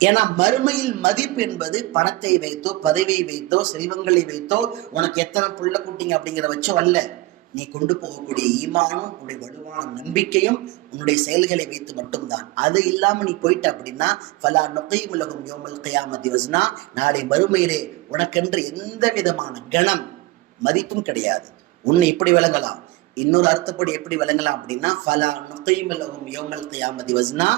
ஏன்னா மறுமையில் மதிப்பு என்பது பணத்தை வைத்தோ பதவியை வைத்தோ செல்வங்களை வைத்தோ உனக்கு எத்தனை புள்ள குட்டிங்க அப்படிங்கிற வச்சோ அல்ல. நீ கொண்டு போகக்கூடிய ஈமானும் உன்னுடைய வலுவான நம்பிக்கையும் உன்னுடைய செயல்களை வைத்து மட்டும்தான். அது இல்லாம நீ போயிட்ட அப்படின்னா ஃபலா நுகீமு லஹும் யௌமல் கியாமத்தி வஸ்னா, நாளை மறுமையிலே உனக்கென்று எந்த விதமான கணம் மதிப்பும் கிடையாது. உன்னை இப்படி விளங்கலாம். இன்னொரு அர்த்தப்படி எப்படி விளங்கலாம் அப்படின்னா ஃபலா நுகீமு லஹும் யௌமல் கியாமத்தி வஸ்னா,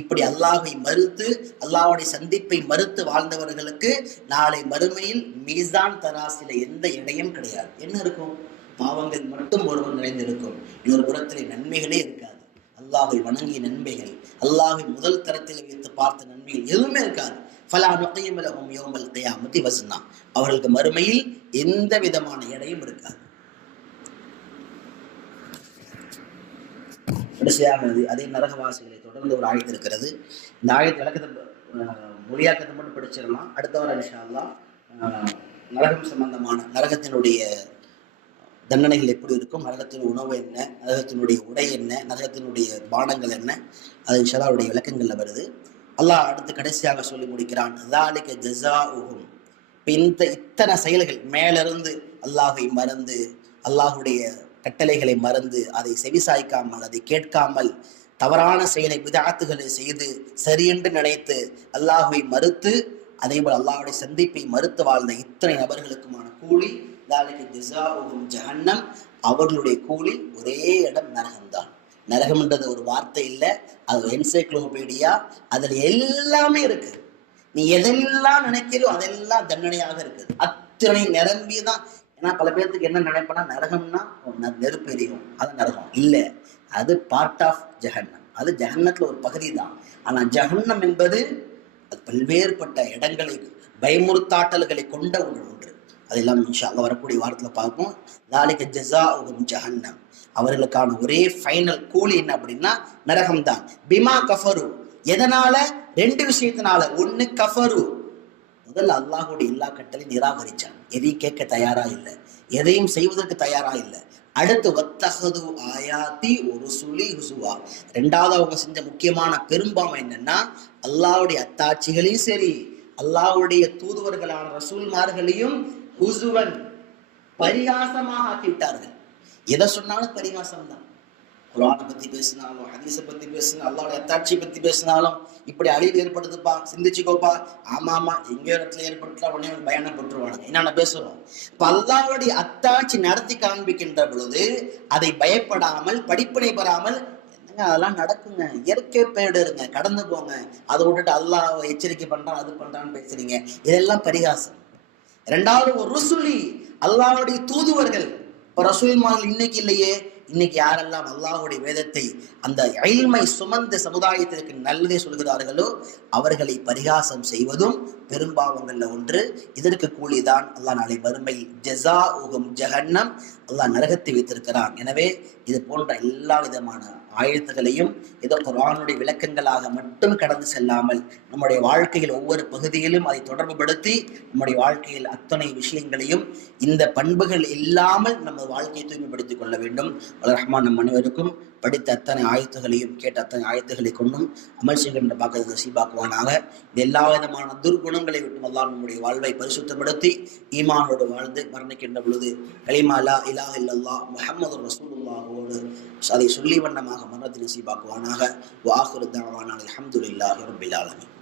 இப்படி அல்லாஹ்வை மறுத்து அல்லாஹ்வுடைய சந்திப்பை மறுத்து வாழ்ந்தவர்களுக்கு நாளை மறுமையில் மீசான் தராசில எந்த எடையும் கிடையாது. என்ன இருக்கும்? பாவங்கள் மட்டும் ஒருவன் நிறைந்திருக்கும். இன்னொரு புறத்திலே நன்மைகளே இருக்காது. அல்லாஹ்வை வணங்கிய நன்மைகள், அல்லாஹ்வை முதல் தரத்தில் வைத்து பார்த்த நன்மைகள் எதுவுமே இருக்காது. ஃபலா நுகீமு லஹும் யௌமல் கியாமத்தி வஸ்னா, அவர்களுக்கு மறுமையில் எந்த விதமான எடையும் இருக்காது. கடைசியாக அதே நரகவாசிகளை தொடர்ந்து ஒரு ஆயத்து இருக்கிறது. இந்த ஆயத்து விளக்கத்தை மொழியாக்கத்தை மட்டும் படிச்சிடலாம். அடுத்த வாரம் இன்ஷா அல்லாஹ் நரகம் சம்பந்தமான நரகத்தினுடைய தண்டனைகள் எப்படி இருக்கும், நரகத்தின் உணவு என்ன, நரகத்தினுடைய உடை என்ன, நரகத்தினுடைய பானங்கள் என்ன, அது இன்ஷா அல்லாஹ் அவருடைய விளக்கங்கள்ல வருது. அல்லாஹ் அடுத்து கடைசியாக சொல்லி முடிக்கிறான், ஸாலிக ஜஸாஉஹும். இத்தனை செயல்கள் மேலிருந்து அல்லாஹை மறந்து அல்லாஹுடைய கட்டளைகளை மறந்து அதை செவிசாய்க்காமல் அதை கேட்காமல் தவறான செயலை பிதஅத்துகளை செய்து சரியென்று நினைத்து அல்லாஹுவை மறுத்து அதேபோல் அல்லாஹுடைய சந்திப்பை மறுத்து வாழ்ந்த இத்தனை நபர்களுக்குமான கூலி ஸாலிக ஜஸாஉஹும் ஜஹன்னம். அவர்களுடைய கூலி ஒரே இடம் நரகம்தான். நரகம்ன்றது ஒரு வார்த்தை இல்லை, அது என்சைக்ளோபீடியா. அதில் எல்லாமே இருக்கு. நீ எதெல்லாம் நினைக்கிறோ அதெல்லாம் தண்டனையாக இருக்குது. அத்தனை நிரம்பிதான். ஏன்னா பல பேர்த்துக்கு என்ன நினைப்பனா, நரகம்னா நெருப்பு எரியும், அது நரகம் இல்லை. அது பார்ட் ஆஃப் ஜஹன்னம். அது ஜஹன்னத்துல ஒரு பகுதி தான். ஆனா ஜஹன்னம் என்பது அது பல்வேறுபட்ட இடங்களை பயமுறுத்தாட்டல்களை கொண்ட ஒன்று. அதெல்லாம் இன்ஷா அல்லாஹ் வரக்கூடிய வாரத்தில் பார்ப்போம். ஸாலிக ஜஸாஉஹும் ஜஹன்னம். அவர்களுக்கான ஒரே ஃபைனல் கூலி என்ன அப்படின்னா நரகம் தான். பிமா கஃபரு. எதனால? ரெண்டு விஷயத்தினால. ஒன்னு கஃபரு, முதல்ல அல்லாஹுடைய எல்லா கட்டளை நிராகரிச்சான், எதையும் கேட்க தயாரா இல்லை, எதையும் செய்வதற்கு தயாரா இல்லை. அடுத்து வத்தஹது ஆயாத்தி ஒரு சுலி ஹுசுவா. ரெண்டாவது அவங்க செஞ்ச முக்கியமான பெரும்பாவம் என்னன்னா அல்லாஹ்வுடைய அத்தாட்சிகளையும் சரி அல்லாஹ்வுடைய தூதுவர்களான ரசூல்மார்களையும் ஹுசுவன் பரிகாசமாக ஆக்கிவிட்டார்கள். எதை சொன்னாலும் பரிகாசம் தான். குர்ஆனை பத்தி பேசினாலும் ஹதீஸை பத்தி பேசினாலும் அல்லாஹ்வுடைய அத்தாட்சியை பத்தி பேசினாலும் இப்படி அழிவு ஏற்படுதுப்பா, சிந்திச்சுக்கோப்பா, ஆமா எங்க இடத்துல ஏற்படுத்தலாம் உடனே பயணம் பெற்றுவானுங்க. என்னென்ன பேசுறோம்? இப்ப அல்லாஹ்வுடைய அத்தாட்சி நடத்தி காண்பிக்கின்ற பொழுது அதை பயப்படாமல் படிப்பினை பெறாமல் என்னங்க அதெல்லாம் நடக்குங்க, இயற்கை பேடுங்க, கடந்து போங்க, அதை விட்டுட்டு அல்லாஹ் எச்சரிக்கை பண்றான் அது பண்றான்னு பேசுறீங்க, இதெல்லாம் பரிகாசம். ரெண்டாவது ஒரு ருசுலி, அல்லாஹ்வுடைய தூதுவர்கள். இப்ப ரசூல்மார்கள் இன்னைக்கு இல்லையே. இன்னைக்கு யாரெல்லாம் அல்லாஹ்வுடைய வேதத்தை அந்த இல்மை சுமந்த சமுதாயத்திற்கு நல்லதே சொல்கிறார்களோ அவர்களை பரிகாசம் செய்வதும் பெரும்பாவங்கள்ல ஒன்று. இதற்கு கூலிதான் அல்லாஹ் நாளை மறுமையில் ஜஸாஉஹும் ஜஹன்னம், அல்லாஹ் நரகத்தை வைத்திருக்கிறான். எனவே இது போன்ற எல்லா விதமான ஆயத்துகளையும் ஏதோ குர்ஆனுடைய விளக்கங்களாக மட்டும் கடந்து செல்லாமல் நம்முடைய வாழ்க்கையில் ஒவ்வொரு பகுதியிலும் அதை தொடர்புபடுத்தி நம்முடைய வாழ்க்கையில் அத்தனை விஷயங்களையும் இந்த பண்புகள் இல்லாமல் நம்ம வாழ்க்கையை தூய்மைப்படுத்திக் கொள்ள வேண்டும். ரஹ்மான் நம் அனைவருக்கும் படித்த அத்தனை ஆயத்துகளையும் கேட்ட அத்தனை ஆயத்துகளை கொண்டும் அமல் செய்கின்ற பாக்கத்தை நசீபாக்குவானாக. இந்த எல்லா விதமான துர்குணங்களை விட்டு அல்லாஹ் நம்முடைய வாழ்வை பரிசுத்தப்படுத்தி ஈமானோடு வாழ்ந்து மரணிக்கின்ற பொழுது கலிமா லா இலாஹ இல்லல்லாஹ் முஹம்மது ரசூலுல்லாஹோடு அதை சொல்லி வண்ணமாக மரணத்தை நசீபாக்குவானாக. வ ஆகிரு தஅவானா அல்ஹம்துலில்லாஹி ரப்பில் ஆலமீன்.